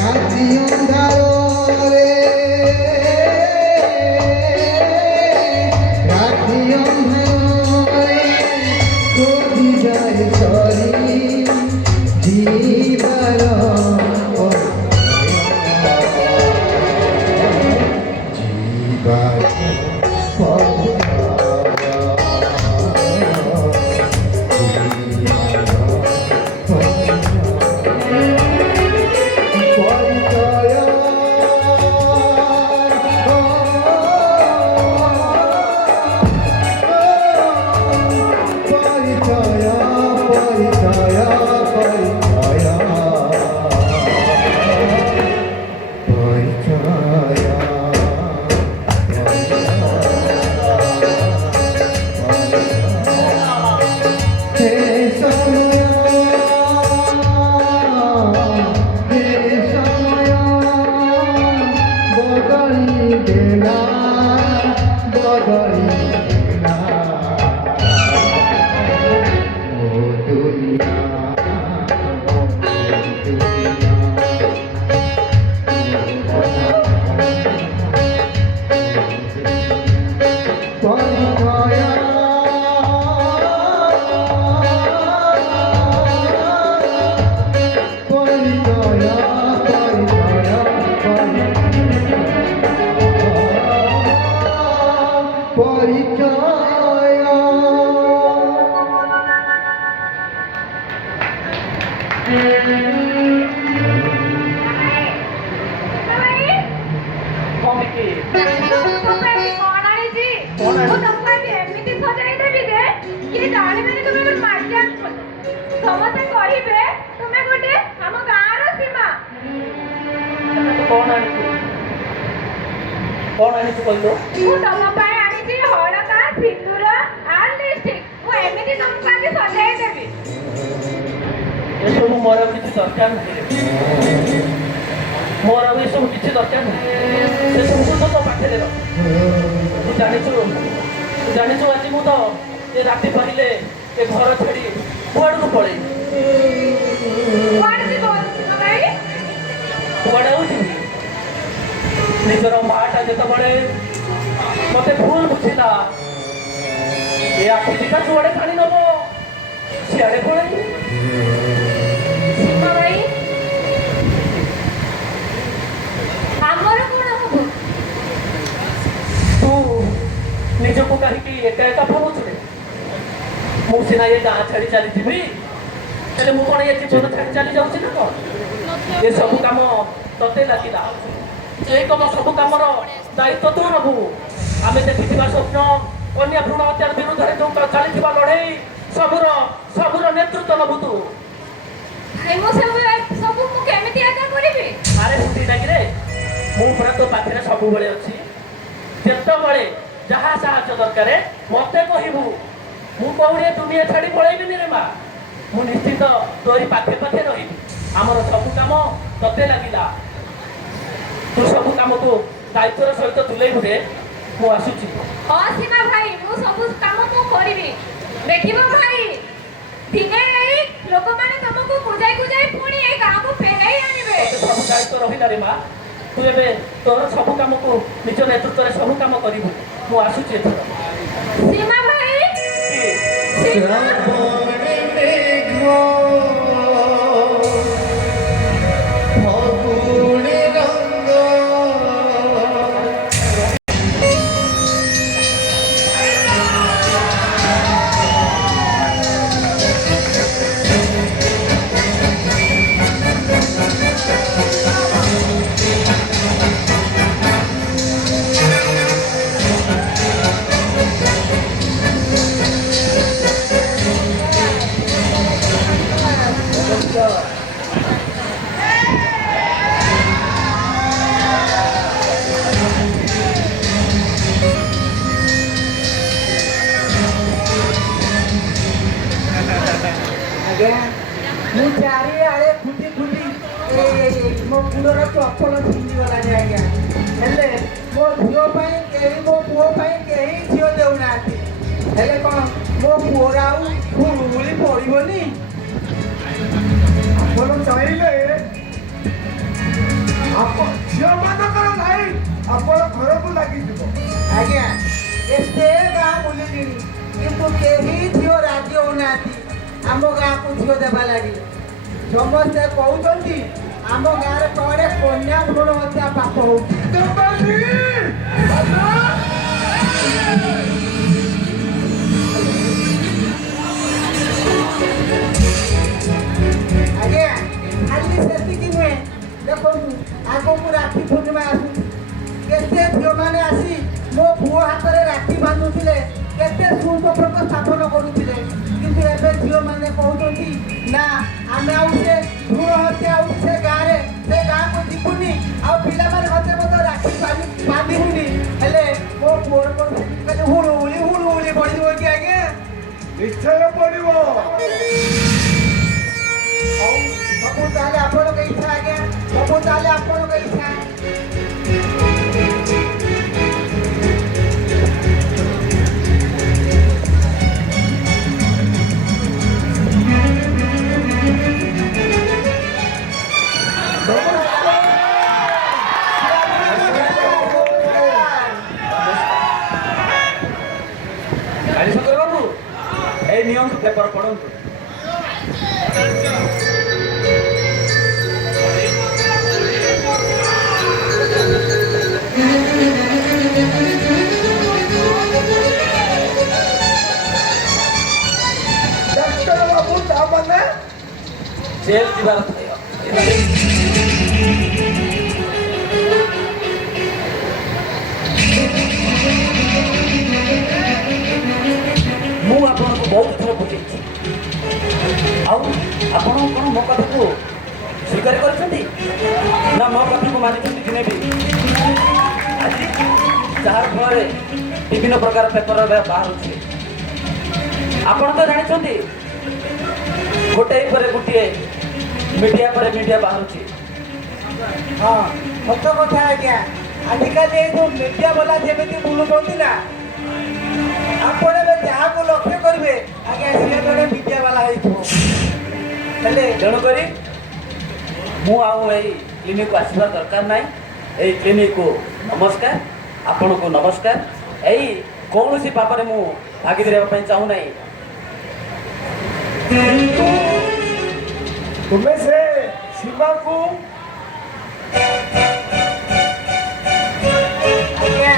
রাতি অন্ধারে রাতি অন্ধারে কোটি যায় সরি জীবার জীবার କମିକି ସମସ୍ତେ କହିବେ ତୁମେ ଗୋଟେ ଆମ ଗାଁର ସୀମା। କଣ ଆଣିଛୁ କହିଲୁ? ମୁଁ ତମ ପାଇଁ ଆଣିଛି ହଳକା ସିନ୍ଦୁର ଆଉ ଲିପଷ୍ଟିକ୍। ମୁଁ ଏମିତି ତମକୁ ଆଜି ସଜାଇ ଦେବି। ଏସବୁ ମୋର କିଛି ଦରକାର ନାହିଁ। ମୋର ଆଉ ଏସବୁ କିଛି ଦରକାର ନାହିଁ। ସେସବୁ ତୁ ତୋ ପାଖରେ ରଖ। ତୁ ଜାଣିଛୁ ଆଜି ମୁଁ ତ ଏ ରାତି ପାହିଲେ ଏ ଘର ଛାଡ଼ି କୁଆଡ଼କୁ ପଳେଇବି। କୁଆଡ଼େ ଯିବ ସୀମା ଭାଇ? କୁଆଡ଼େ ଆଉ ଯିବି? ନିଜର ମାଆଟା ଯେତେବେଳେ ମତେ ଭୁଲ ବୁଝିଲା, ଏ ଆଖି ଦିଟା ଯୁଆଡ଼େ ଟାଣି ନବ ସିଆଡ଼େ ପଳେଇବି। ସୀମା ଭାଇ ଆମର କଣ ହବ? ତୁ ନିଜକୁ କାହିଁକି ଏକା ଏକା ଭାବୁଛୁ ରେ? ମୁଁ ସିନା ଏ ଗାଁ ଛାଡ଼ି ଚାଲିଯିବି, ହେଲେ ମୁଁ କଣ ଏ ଜୀବନ ଛାଡ଼ି ଚାଲି ଯାଉଛି ନା କଣ? ଏ ସବୁ କାମ ତତେ ଲାଗିଲା। ଏ ସବୁ କାମର ଦାୟିତ୍ୱ ତୁ ନବୁ। ଆମେ ଦେଖିଥିବା ସ୍ୱପ୍ନ, କନ୍ୟା ଭ୍ରୂଣ ହତ୍ୟା ବିରୁଦ୍ଧରେ ଯୋଉ ଚାଲିଥିବା ଲଢ଼େଇ, ସବୁର ନେତୃତ୍ୱ ନବୁ ତୁ। ଭାଇ ମୁଁ ସବୁ ମୁଁ କେମିତି ଏକା କରିବି? ଆରେ ହୁଣ୍ଡି ନାଗିରେ, ମୁଁ ପୁରା ତୋ ପାଖରେ ସବୁବେଳେ ଅଛି। ଯେତେବେଳେ ଯାହା ସାହାଯ୍ୟ ଦରକାର ମତେ କହିବୁ। ମୁଁ କହୁନି ଦୁନିଆ ଛାଡ଼ି ପଳେଇବିନି ରେ ମା। ମୁଁ ନିଶ୍ଚିତ ତୋରି ପାଖେ ପାଖେ ରହିବି। ଆମର ସବୁ କାମ ତତେ ଲାଗିଲା। ତୁ ସବୁ କାମକୁ ଦାୟିତ୍ୱର ସହିତ ତୁଲେଇବୁ ରେ। ମୁଁ ଆସୁଛି। ହଁ ସୀମା ଭାଇ ମୁଁ ସବୁ କାମ ମୁଁ କରିବି। ଦେଖିବ ଭାଇ ଦିନେ ଏଇ ଲୋକମାନେ ତମକୁ ବୁଝାଇ ପୁଣି ଏଇ ଗାଁକୁ ଫେରାଇ ଆଣିବେ। ସବୁ ଦାୟିତ୍ୱ ରହିଲା ରେ ମା। ତୁ ଏବେ ତୋର ସବୁ କାମକୁ ନିଜ ନେତୃତ୍ୱରେ ସବୁ କାମ କରିବୁ। ମୁଁ ଆସୁଛି ଏଥର। ସୀମା ଭାଇ ସୀମା ମୁଁ ଚାରିଆଡ଼େ ଖୁଣ୍ଟି ମୋ ଗୁଡ଼ର ଚପଲ ଛିଣ୍ଡିଗଲାଣି ଆଜ୍ଞା। ହେଲେ ମୋ ଝିଅ ପାଇଁ କେହି ମୋ ପୁଅ ପାଇଁ କେହି ଝିଅ ଦେଉନାହାନ୍ତି। ହେଲେ କ'ଣ ମୋ ପୁଅର ଆଉ ହୁଳୁହୁଳି ପଡ଼ିବନି? ଆପଣ ଚାହିଁଲେ କିନ୍ତୁ କେହି ଝିଅ ରାଜି ହଉନାହାନ୍ତି ଆମ ଗାଁକୁ ଝିଅ ଦେବା ଲାଗି। ସମସ୍ତେ କହୁଛନ୍ତି ଆମ ଗାଁରେ କୁଆଡ଼େ କନ୍ୟା ଭ୍ରୂଣ ହତ୍ୟା ପାପ ହଉଛି। ଆଜ୍ଞା ଖାଲି ସେତିକି ନୁହେଁ, ଦେଖନ୍ତୁ ଆଗକୁ ରାକ୍ଷୀ ପୂର୍ଣ୍ଣିମା ଆସୁଛି। କେତେ ଝିଅମାନେ ଆସି ମୋ ପୁଅ ହାତରେ ରାକ୍ଷୀ ବାନ୍ଧୁଥିଲେ, କେତେ ସୁସମ୍ପର୍କ ସ୍ଥାପନ କରୁଥିଲେ। କିନ୍ତୁ ଏବେ ଝିଅମାନେ କହୁଛନ୍ତି ନା ଆମେ ଆଉ ସେ ଭ୍ରୂଣ ହତ୍ୟା ଆଉ ସେ ଗାଁରେ ସେ ଗାଁକୁ ଯିବୁନି, ଆଉ ପିଲାମାନେ ହାତରେ ମଧ୍ୟ ରାକ୍ଷୀ ବାନ୍ଧିବୁନି। ହେଲେ ମୋ ପୁଅର କ'ଣ ଖାଲି ହୁଳୁହୁଳି ପଡ଼ିଯିବ କି ଆଜ୍ଞା? ନିଶ୍ଚୟ ପଡ଼ିବ। ହଉ ସବୁ ତାହେଲେ ଆପଣଙ୍କ ଇଚ୍ଛା ଆଜ୍ଞା, ସବୁ ତାହେଲେ ଆପଣଙ୍କ ଇଚ୍ଛା। କାଳୀଶଙ୍କର ବାବୁ ଏଇ ନିଅନ୍ତୁ ପେପର ପଢ଼ନ୍ତୁ। ଡାକ୍ତର ବାବୁ ତାମାନେ ଜେଲ ଯିବାର ଥାଏ। ମୁଁ ଆପଣଙ୍କୁ ବହୁତ ଥର ବୁଝେଇଛି, ଆଉ ଆପଣ କ'ଣ ମୋ କଥାକୁ ସ୍ୱୀକାର କରିଛନ୍ତି ନା ମୋ କଥାକୁ ମାନିଛନ୍ତି ଦିନେ ବି? ଆଜି ଯାହାର ଫଳରେ ବିଭିନ୍ନ ପ୍ରକାର ପେପର ବାହାରୁଛି, ଆପଣ ତ ଜାଣିଛନ୍ତି ଗୋଟିଏ ପରେ ଗୋଟିଏ ମିଡ଼ିଆ ପରେ ମିଡ଼ିଆ ବାହାରୁଛି। ହଁ ସତ କଥା ଆଜ୍ଞା। ଆଜିକାଲି ଏଇ ଯେଉଁ ମିଡ଼ିଆ ବାଲା ଯେମିତି ବୁଲୁଛନ୍ତି ନା, ଆପଣ ଏବେ ଯାହାକୁ ଲକ୍ଷ୍ୟ କରିବେ ଆଜ୍ଞା ସିଏ ଜଣେ ମିଡ଼ିଆ ବାଲା ହେଇଥିବ। ହେଲେ ତେଣୁକରି ମୁଁ ଆଉ ଏଇ କ୍ଲିନିକକୁ ଆସିବା ଦରକାର ନାହିଁ। ଏଇ କ୍ଲିନିକକୁ ନମସ୍କାର, ଆପଣଙ୍କୁ ନମସ୍କାର। ଏଇ କୌଣସି ପାପରେ ମୁଁ ଭାଗିଦାରୀ ହେବା ପାଇଁ ଚାହୁଁନାହିଁ। କିନ୍ତୁ ତୁମେ ସେ ସୀମାକୁ ଆଜ୍ଞା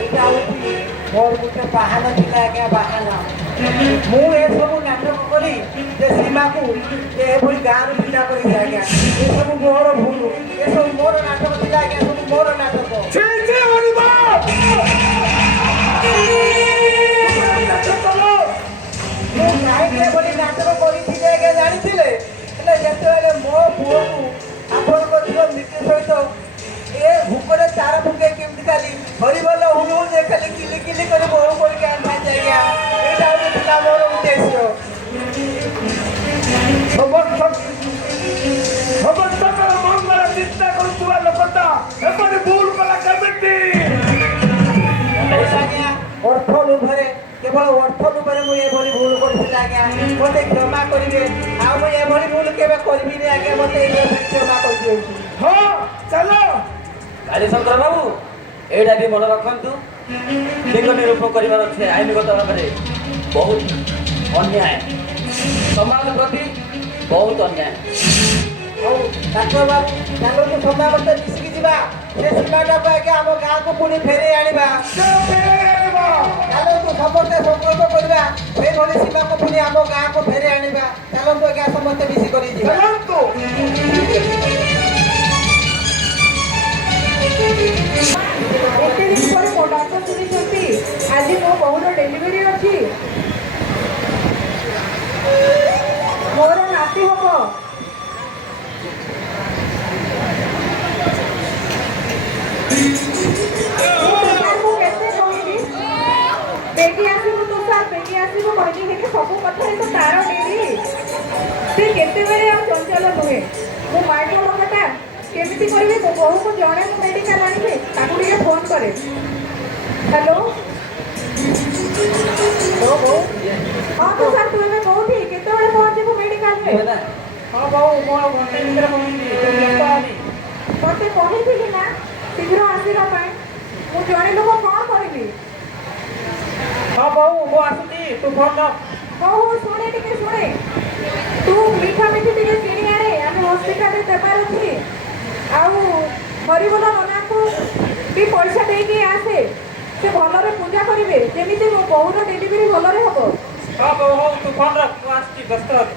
ଏଇଟା ହେଉଛି ମୋର ଗୋଟେ ବାହାନା ଥିଲା ଆଜ୍ଞା, ବାହାନା। ମୁଁ ଏସବୁ ନାଟକ କରି ଯେ ସୀମାକୁ ଏଭଳି ଗାଁରୁ ବିଦା କରିଛି ଆଜ୍ଞା। ଏସବୁ ମୋର ଭୁଲ, ଏସବୁ ମୋର ନାଟକ ଥିଲା ଆଜ୍ଞା, ସବୁ ମୋର ନାଟକ। ମୁଁ କାହିଁକି ଏଭଳି ନାଟକ କରିଥିଲି ଆଜ୍ଞା ଜାଣିଥିଲେ? ହେଲେ ଯେତେବେଳେ ମୋ ପୁଅକୁ ଆପଣଙ୍କ ଝିଅ ମୃତ୍ୟୁ ସହିତ ଏ ଭୁକରେ ଚାର ଭୁକେ କେମିତି ଖାଲି ହରିବଲ ହୁଳୁହୁଳି ଖାଲି କିଲି କିଲି କରି ବୋହୁ କରିକି ଆଣିଥାନ୍ତି ଆଜ୍ଞା। ଏଇଟା ହେଉଛି ଥିଲା ମୋର ଉଦ୍ଦେଶ୍ୟ। ସମସ୍ତଙ୍କର ମଙ୍ଗଳ ଚିନ୍ତା କରୁଥିବା ଲୋକଟା ଏପରି ଭୁଲ କଲା କେମିତି? ଆଜ୍ଞା ଅର୍ଥ ଲୋଭରେ, କେବଳ ଅର୍ଥ ଲୋଭରେ ମୁଁ ଏଭଳି ଭୁଲ କରିଥିଲି ଆଜ୍ଞା। ମୋତେ କ୍ଷମା କରିବେ, ଆଉ ମୁଁ ଏଭଳି ଭୁଲ କେବେ କରିବିନି ଆଜ୍ଞା। ମୋତେ କ୍ଷମା କରିଦିଅନ୍ତୁ। ହଁ ଚାଲ। କାଳୀଶଙ୍କର ବାବୁ ଏଇଟା ବି ମନେ ରଖନ୍ତୁ, ଲିଙ୍ଗ ନିରୂପଣ କରିବାର ଅଛି ଆଇନଗତ ଭାବରେ ବହୁତ ଅନ୍ୟାୟ, ସମାଜ ପ୍ରତି ବହୁତ ଅନ୍ୟାୟ। ହଉ ଡାକ୍ତର ବାବୁ ଚାଲନ୍ତୁ ସମସ୍ତେ ମିଶିକି ଯିବା, ସେ ସୀମାଟାକୁ ଆଜ୍ଞା ଆମ ଗାଁକୁ ପୁଣି ଫେରେଇ ଆଣିବା। ଚାଲନ୍ତୁ ସମସ୍ତେ ସଂକଳ୍ପ କରିବା, ସେଇଭଳି ସୀମାକୁ ପୁଣି ଆମ ଗାଁକୁ ଫେରେଇ ଆଣିବା। ଚାଲନ୍ତୁ ଆଜ୍ଞା ସମସ୍ତେ ମିଶିକରି ଯିବା। ଏତେ ଦିନ ପରେ ମୋ ଡାକ ଶୁଣିଛନ୍ତି। ଆଜି ମୋ ବୋଉର ଡେଲିଭରି ଅଛି, ମୋର ନାତି ହବ। ତୁଷାରକୁ କେତେ କହିଲି ବେଗି ଆସିବୁ, ତୁଷାର ବେଗି ଆସିବୁ କହିଲି, ହେଲେ ସବୁ କଥାରେ ତ ତାର ଡେରି। ସେ କେତେବେଳେ ଆଉ ଚଞ୍ଚଳ ନୁହେଁ। ମୁଁ ମାଇକ ଲୋକଟା କେମିତି କରିବି? ମୋ ବୋଉକୁ ଜଣେ ମୁଁ ମେଡ଼ିକାଲ ଆଣିବି, ତାକୁ ଟିକେ ଫୋନ କରେ। ହ୍ୟାଲୋ ବୋଉ। ହଁ ତୁଷାର ତୁ ଏବେ କୋଉଠି? କେତେବେଳେ ପହଞ୍ଚିବୁ ମେଡ଼ିକାଲରେ? ହଁ ବୋଉ ମୁଁ ଆଉ ଘଣ୍ଟେ ଭିତରେ ପହଞ୍ଚିବି। ମୋତେ କହିଥିଲି ନା ଶୀଘ୍ର ଆସିବା ପାଇଁ। ମୁଁ ଜଣେ ଲୋକ କ'ଣ କରିବି? ହଁ ବୋଉ ମୁଁ ଆସୁଛି। ଆସିଛି ତୁ ଫୋନ ରଖ। ହଉ ହଉ ଶୁଣେ ଟିକେ ଶୁଣେ ତୁ ମିଠା ମିଠି ଟିକେ କିଣି ଆଣେ ଆମେ ହସ୍ପିଟାଲରେ ଦେବାର ଅଛି ଆଉ ହରିବୋଲ ନନାଙ୍କୁ ବି ପଇସା ଦେଇକି ଆସେ ସେ ଭଲରେ ପୂଜା କରିବେ ଯେମିତି ମୋ ବୋଉର ଡେଲିଭରି ଭଲରେ ହବ ହଉ ହଉ ତୁ ଫୋନ ରଖ ମୁଁ ଆସିଛି ବ୍ୟସ୍ତ ହେବି।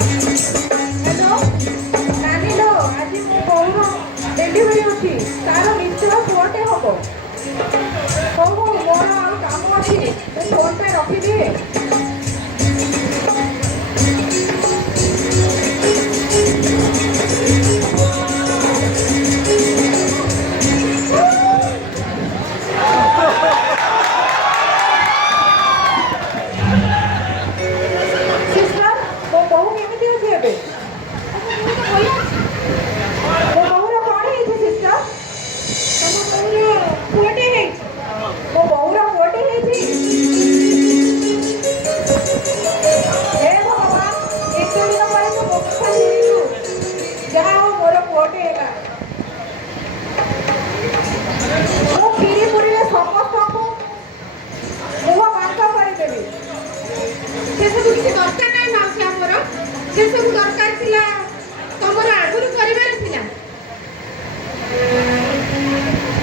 ହ୍ୟାଲୋ ନାନୀ ଲୋ ଆଜି ମୋ ବୋଉର ଡେଲିଭରି ଅଛି ତାର ନିଶ୍ଚୟ ପୁଅଟେ ହବ ହଉ ହଉ ମୋର ଆଉ କାମ ଅଛି ମୁଁ ଫୋନ୍ ପେ ରଖିଦିଏ ସିଷ୍ଟର ମୋ ବୋଉ କେମିତି ଅଛି ଏବେ ମୋ ବୋଉର କ'ଣ ହେଇଛି ସିଷ୍ଟର ତମ ବୋଉର ପୁଅଟେ ହେଇଛି ମୋ ବୋଉର ପୁଅଟେ ହେଇଛି ହେ ଭଗବାନ ଏତେ ଦିନ ପରେ ତୁ ମୋ କଥା ଶୁଣିଲୁ ଯାହା ହଉ ମୋର ପୁଅଟେ ହେଲା ମୁଁ କ୍ଷୀରି ପୁରୀରେ ସମସ୍ତଙ୍କୁ ମୁହଁ ବାଙ୍କ କରିଦେବି ସେସବୁ କିଛି ଦରକାର ନାହିଁ ମାଉସୀ ଆମର ସେସବୁ ଦରକାର ଥିଲା ତମର ଆଗରୁ କରିବାର ଥିଲା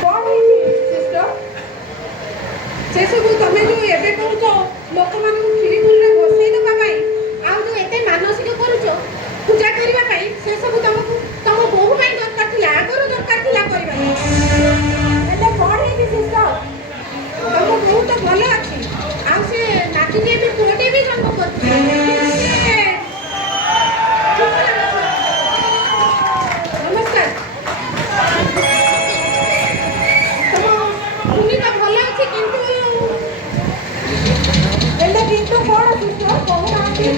କ'ଣ ହେଇଛି ସିଷ୍ଟର ସେସବୁ ତମେ ଯୋଉ ଏବେ କହୁଛ ଲୋକମାନଙ୍କୁ କ୍ଷୀରି ପୁରୀରେ ବସେଇ ଦେବା ପାଇଁ ଆଉ ଯୋଉ ଏତେ ମାନସିକ କରୁଛ ପୂଜା କରିବା ପାଇଁ ସେସବୁ ତମକୁ ତମ ବୋହୂ ପାଇଁ ଦରକାର ଥିଲା ଆଗରୁ ଦରକାର ଥିଲା କରିବା ପାଇଁ ହେଲେ କ'ଣ ହେଇଛି ସିଷ୍ଟର ତମ ବୋହୂ ତ ଭଲ ଅଛି ଆଉ ସେ ନାତିଟିଏ ବି ପୁଅଟିଏ ବି ଜନ୍ମ କରୁଛି ନମସ୍କାର ତମ ଭୂମି ତ ଭଲ ଅଛି କିନ୍ତୁ ହେଲେ କିନ୍ତୁ କ'ଣ ସିଷ୍ଟର କହୁନାହାନ୍ତି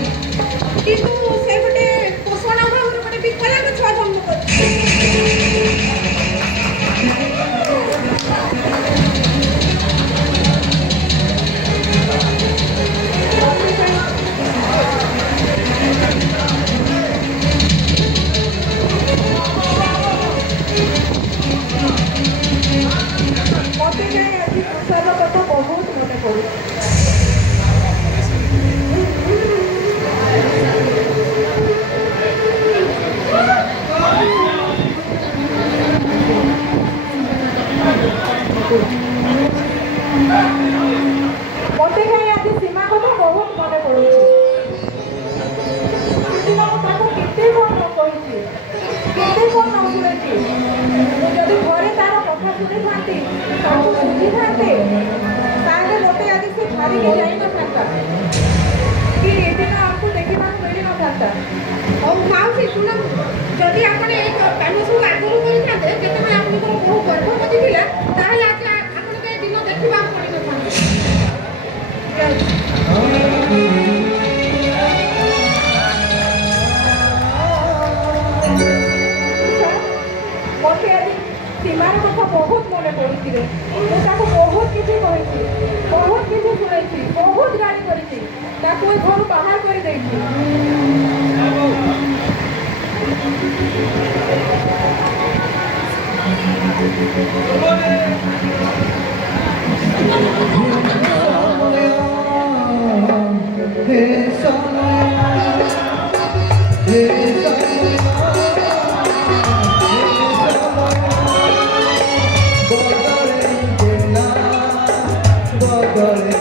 କିନ୍ତୁ ସେ ଗୋଟେ ପୋଷଣ ଅଭାବରୁ ଗୋଟେ ବିକଳାଙ୍ଗ ଛୁଆ ଜନ୍ମ କରୁଛି ମୋତେ କାହିଁ ଆଜି ତୁଷାର କଥା ବହୁତ ମନେ ପଡ଼ୁଛି ମୋତେ କାହିଁ ଆଜି ସୀମା କଥା ବହୁତ ମନେ ପଡ଼ୁଛି ସେଦିନ ମୁଁ ତାକୁ କେତେ କ'ଣ ନ କହିଛି କେତେ କ'ଣ ନ ଶୁଣେଛି ମୁଁ ଯଦି ଘରେ ତାର କଥା ଶୁଣିଥାନ୍ତି ତାକୁ ବୁଝିଥାନ୍ତେ ତାହେଲେ ମୋତେ ଆଜି ସେ ଛାଡ଼ିକି ଯାଇନଥାନ୍ତା କି ଏଦିନ ଆମକୁ ଦେଖିବାକୁ ମିଳିନଥାନ୍ତା ହଉ ମାଉସୀ ଶୁଣନ୍ତୁ ଯଦି ଆପଣ ଏ କାମ ସବୁ ଆଗରୁ କରିଥାନ୍ତେ ଯେତେବେଳେ ଆପଣଙ୍କ ବୋହୂ ଗର୍ଭବତୀ ଥିଲା ତାହେଲେ ଆଜି ଆପଣଙ୍କୁ ଏ ଦିନ ଦେଖିବାକୁ ପଡ଼ିନଥାନ୍ତା ମୋତେ ଆଜି ସୀମାର କଥା ବହୁତ ମନେ ପଡ଼ୁଛି ରେ ମୁଁ ତାକୁ ବହୁତ କିଛି କହିଛି ବହୁତ କିଛି ଶୁଣେଇଛି ବହୁତ ଗାଳି କରିଛି ତାକୁ ଏ ଘରୁ ବାହାର କରିଦେଇଛି हे समय हे समय बदले देना बदले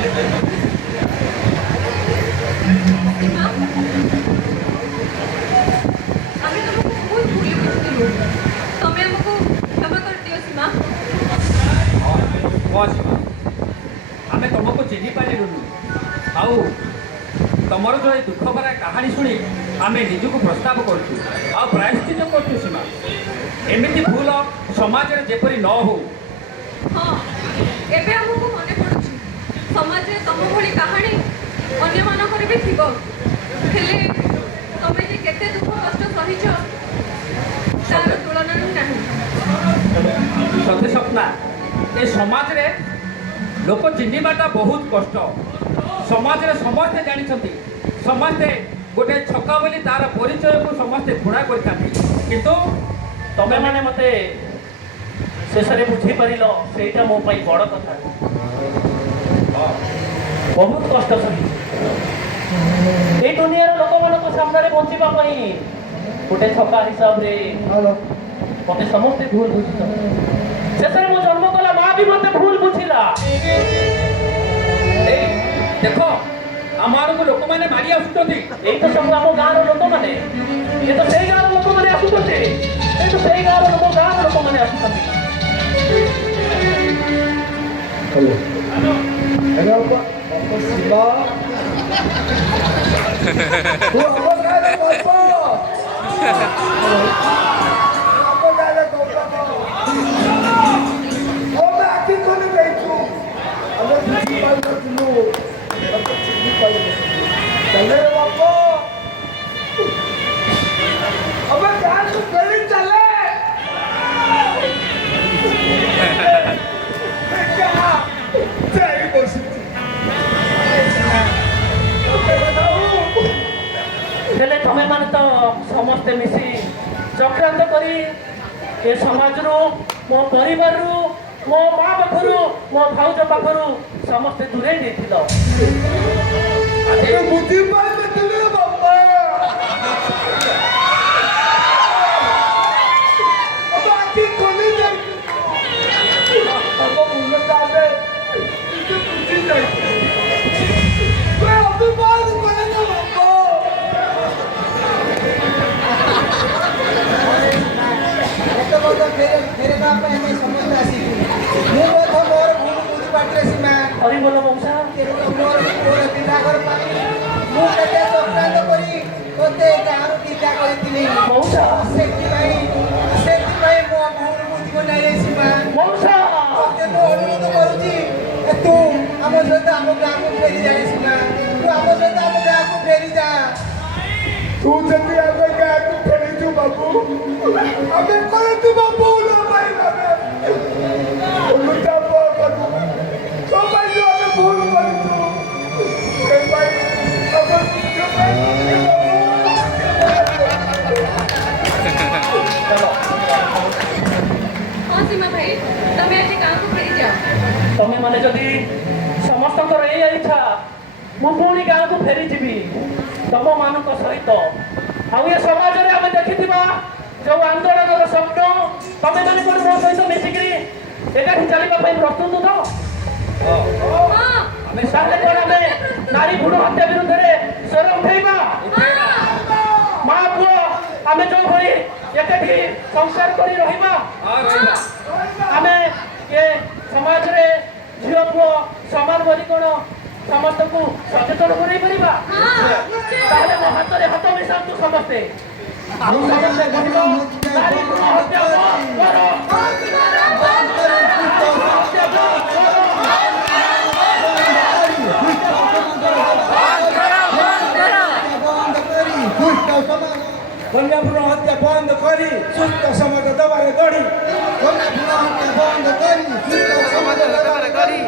ସୀମା, ଆମେ ତମକୁ ବହୁତ ଭୁଲ ବୁଝୁଥିଲୁ। ତମେ ଆମକୁ କ୍ଷମା କରିଦିଅ ସୀମା। ଆମେ ତମକୁ ଚିହ୍ନି ପାରିଲୁନି ଆଉ ତମର ଯେଉଁ ଏ ଦୁଃଖ ଭରା କାହାଣୀ ଶୁଣି ଆମେ ନିଜକୁ ପ୍ରସ୍ତାବ କରୁଛୁ ଆଉ ପ୍ରାୟଶ୍ଚିତ କରୁଛୁ ସୀମା। ଏମିତି ଭୁଲ ସମାଜରେ ଯେପରି ନ ହଉ। ହଁ, ଏବେ ଆମକୁ ମନେ ପଡୁଛି ସମାଜରେ ତମ ଭଳି କାହାଣୀ ଅନ୍ୟମାନଙ୍କର ବି ଥିବ। ହେଲେ ତମେ ଯେ କେତେ ଦୁଃଖ କଷ୍ଟ ସହିଛ ତାର ତୁଳନା ହିଁ ନାହିଁ। ସତେ ସ୍ୱପ୍ନା, ଏ ସମାଜରେ ଲୋକ ଚିହ୍ନିବାଟା ବହୁତ କଷ୍ଟ। ସମାଜରେ ସମସ୍ତେ ଜାଣିଛନ୍ତି, ସମସ୍ତେ ଗୋଟେ ଛକା ବୋଲି ତାର ପରିଚୟକୁ ସମସ୍ତେ ଘୃଣା କରିଥାନ୍ତି। କିନ୍ତୁ ତମେମାନେ ମୋତେ ଶେଷରେ ବୁଝିପାରିଲ, ସେଇଟା ମୋ ପାଇଁ ବଡ଼ କଥା। ବହୁତ କଷ୍ଟ ସହିଛି ଏଇ ଦୁନିଆର ଲୋକମାନଙ୍କ ସାମ୍ନାରେ ବଞ୍ଚିବା ପାଇଁ। ଗୋଟେ ଛକା ହିସାବରେ ମୋତେ ସମସ୍ତେ ଭୁଲ ବୁଝୁଛନ୍ତି। ଶେଷରେ ମୋ ଜନ୍ମ କଲା ମା ବି ମୋତେ ଭୁଲ ବୁଝିଲା। ଏଇ ଦେଖ, ଆମ ଆଡ଼କୁ ଲୋକମାନେ ମାରି ଆସୁଛନ୍ତି। ଏଇ ତ ସବୁ ଆମ ଗାଁର ଲୋକମାନେ। ଏ ତ ସେଇ ଗାଁର ଲୋକମାନେ ଆସୁଛନ୍ତି। ଏ ତ ସେଇ ଗାଁର ଲୋକମାନେ ଆସୁଛନ୍ତି। Ano ba? Ako sila. Ako kaya ko po. Ako kaya ko po. Oh, bakit ko na kayo? Ano si Palma dulu? Ako si Palma. Dalawa ko. Aba, kaya ko galing dala. ହେଲେ ତମେମାନେ ତ ସମସ୍ତେ ମିଶି ଚକ୍ରାନ୍ତ କରି ଏ ସମାଜରୁ, ମୋ ପରିବାରରୁ, ମୋ ମା ପାଖରୁ, ମୋ ଭାଉଜ ପାଖରୁ ସମସ୍ତେ ଦୂରେଇ ଦେଇଥିଲ। ବୁଝି ପାରୁନଥିଲେ ବାପା। ବାକି ଖୋଲି ଯାଇଛୁ। ଆମ ମୁଣ୍ଡ ତାହେଲେ ବୁଝି ଯାଇଛୁ। ଅଭିମାନ କରେ ନା ବାପା। ଏତେ କଥା ଫେରେଇବା ପାଇଁ ଆମେ ସମସ୍ତେ ଆସିଛୁ। ମୁଁ ମଧ୍ୟ ମୋର ଭୁଲ ବୁଝିପାରୁଛି ସୀମା। ହରିବୋଲ ମଉସା। ମୋର ବିବାହର ପାଇଁ ମୁଁ କେତେ ଚକ୍ରାନ୍ତ କରି ତୋତେ ଗାଁରୁ ବିଦା କରିଥିଲି। ମଉସା। ସେଥିପାଇଁ ମୋ ଭୁଲ ବୁଝିବ ନାହିଁ ସୀମା। ମଉସା। ତୋତେ ମୁଁ ଅନୁରୋଧ କରୁଛି ତୁ ଆମ ସହିତ ଆମ ଗାଁକୁ ଫେରିଯା ସୀମା। ତୁ ଆମ ସହିତ ଆମ ଗାଁକୁ ଫେରିଯା। ତୁ ଯଦି ଆମେ ଗାଁକୁ ଫେରିଛୁ ବାବୁ, ଆମେ କରିଥିବା ଭୁଲ ପାଇଁ ଆମେ ଅନୁତାପ କରୁ। ତୋ ପାଇଁ ଯୋଉ ଆମେ ଭୁଲ କରିଛୁ ସେ ପାଇଁ ଆମ ନିଜ ପାଇଁ ହଁ ସୀମା ଭାଇ, ତମେ ଆଜି ଗାଁକୁ ଫେରିଯାଅ। ତମେମାନେ ଯଦି ସମସ୍ତଙ୍କର ଏଇ ଇଚ୍ଛା, ମୁଁ ପୁଣି ଗାଁକୁ ଫେରିଯିବି ତମମାନଙ୍କ ସହିତ। ଆଉ ଏ ସମାଜରେ ଆମେ ଦେଖିଥିବା ଯୋଉ ଆନ୍ଦୋଳନର ସ୍ୱପ୍ନ, ତମେମାନେ ପୁଣି ମୋ ସହିତ ମିଶିକିରି ଏକାଠି ଚାଲିବା ପାଇଁ ପ୍ରସ୍ତୁତ ତ? ତାହେଲେ କ'ଣ ଆମେ ନାରୀ ଭ୍ରୂଣ ହତ୍ୟା ବିରୁଦ୍ଧରେ ସ୍ୱର ଉଠେଇବା? ମା ପୁଅ ଆମେ ଯୋଉଭଳି ଏକାଠି ସଂସାର କରି ରହିବା, ଆମେ ଏ ସମାଜରେ ଝିଅ ପୁଅ ସମାନ ବୋଲି କ'ଣ ସମସ୍ତଙ୍କୁ ସଚେତନ କରାଇ ପାରିବା? ତାହେଲେ ମୋ ହାତରେ ହାତ ମିଶାନ୍ତୁ ସମସ୍ତେ। ଆଉ ସମସ୍ତେ କହିବ ନାରୀ ଭ୍ରୂଣ ହତ୍ୟା ବନ୍ଦ କର। କନ୍ୟା ଭ୍ରୂଣ ହତ୍ୟା ବନ୍ଦ କରି ସୁସ୍ଥ ସମାଜ ଦେବାରେ ଗଢ଼ି। କନ୍ୟା ଭ୍ରୂଣ ହତ୍ୟା ବନ୍ଦ କରି ସୁସ୍ଥ ସମାଜ ଦେବାରେ ଗଢ଼ି।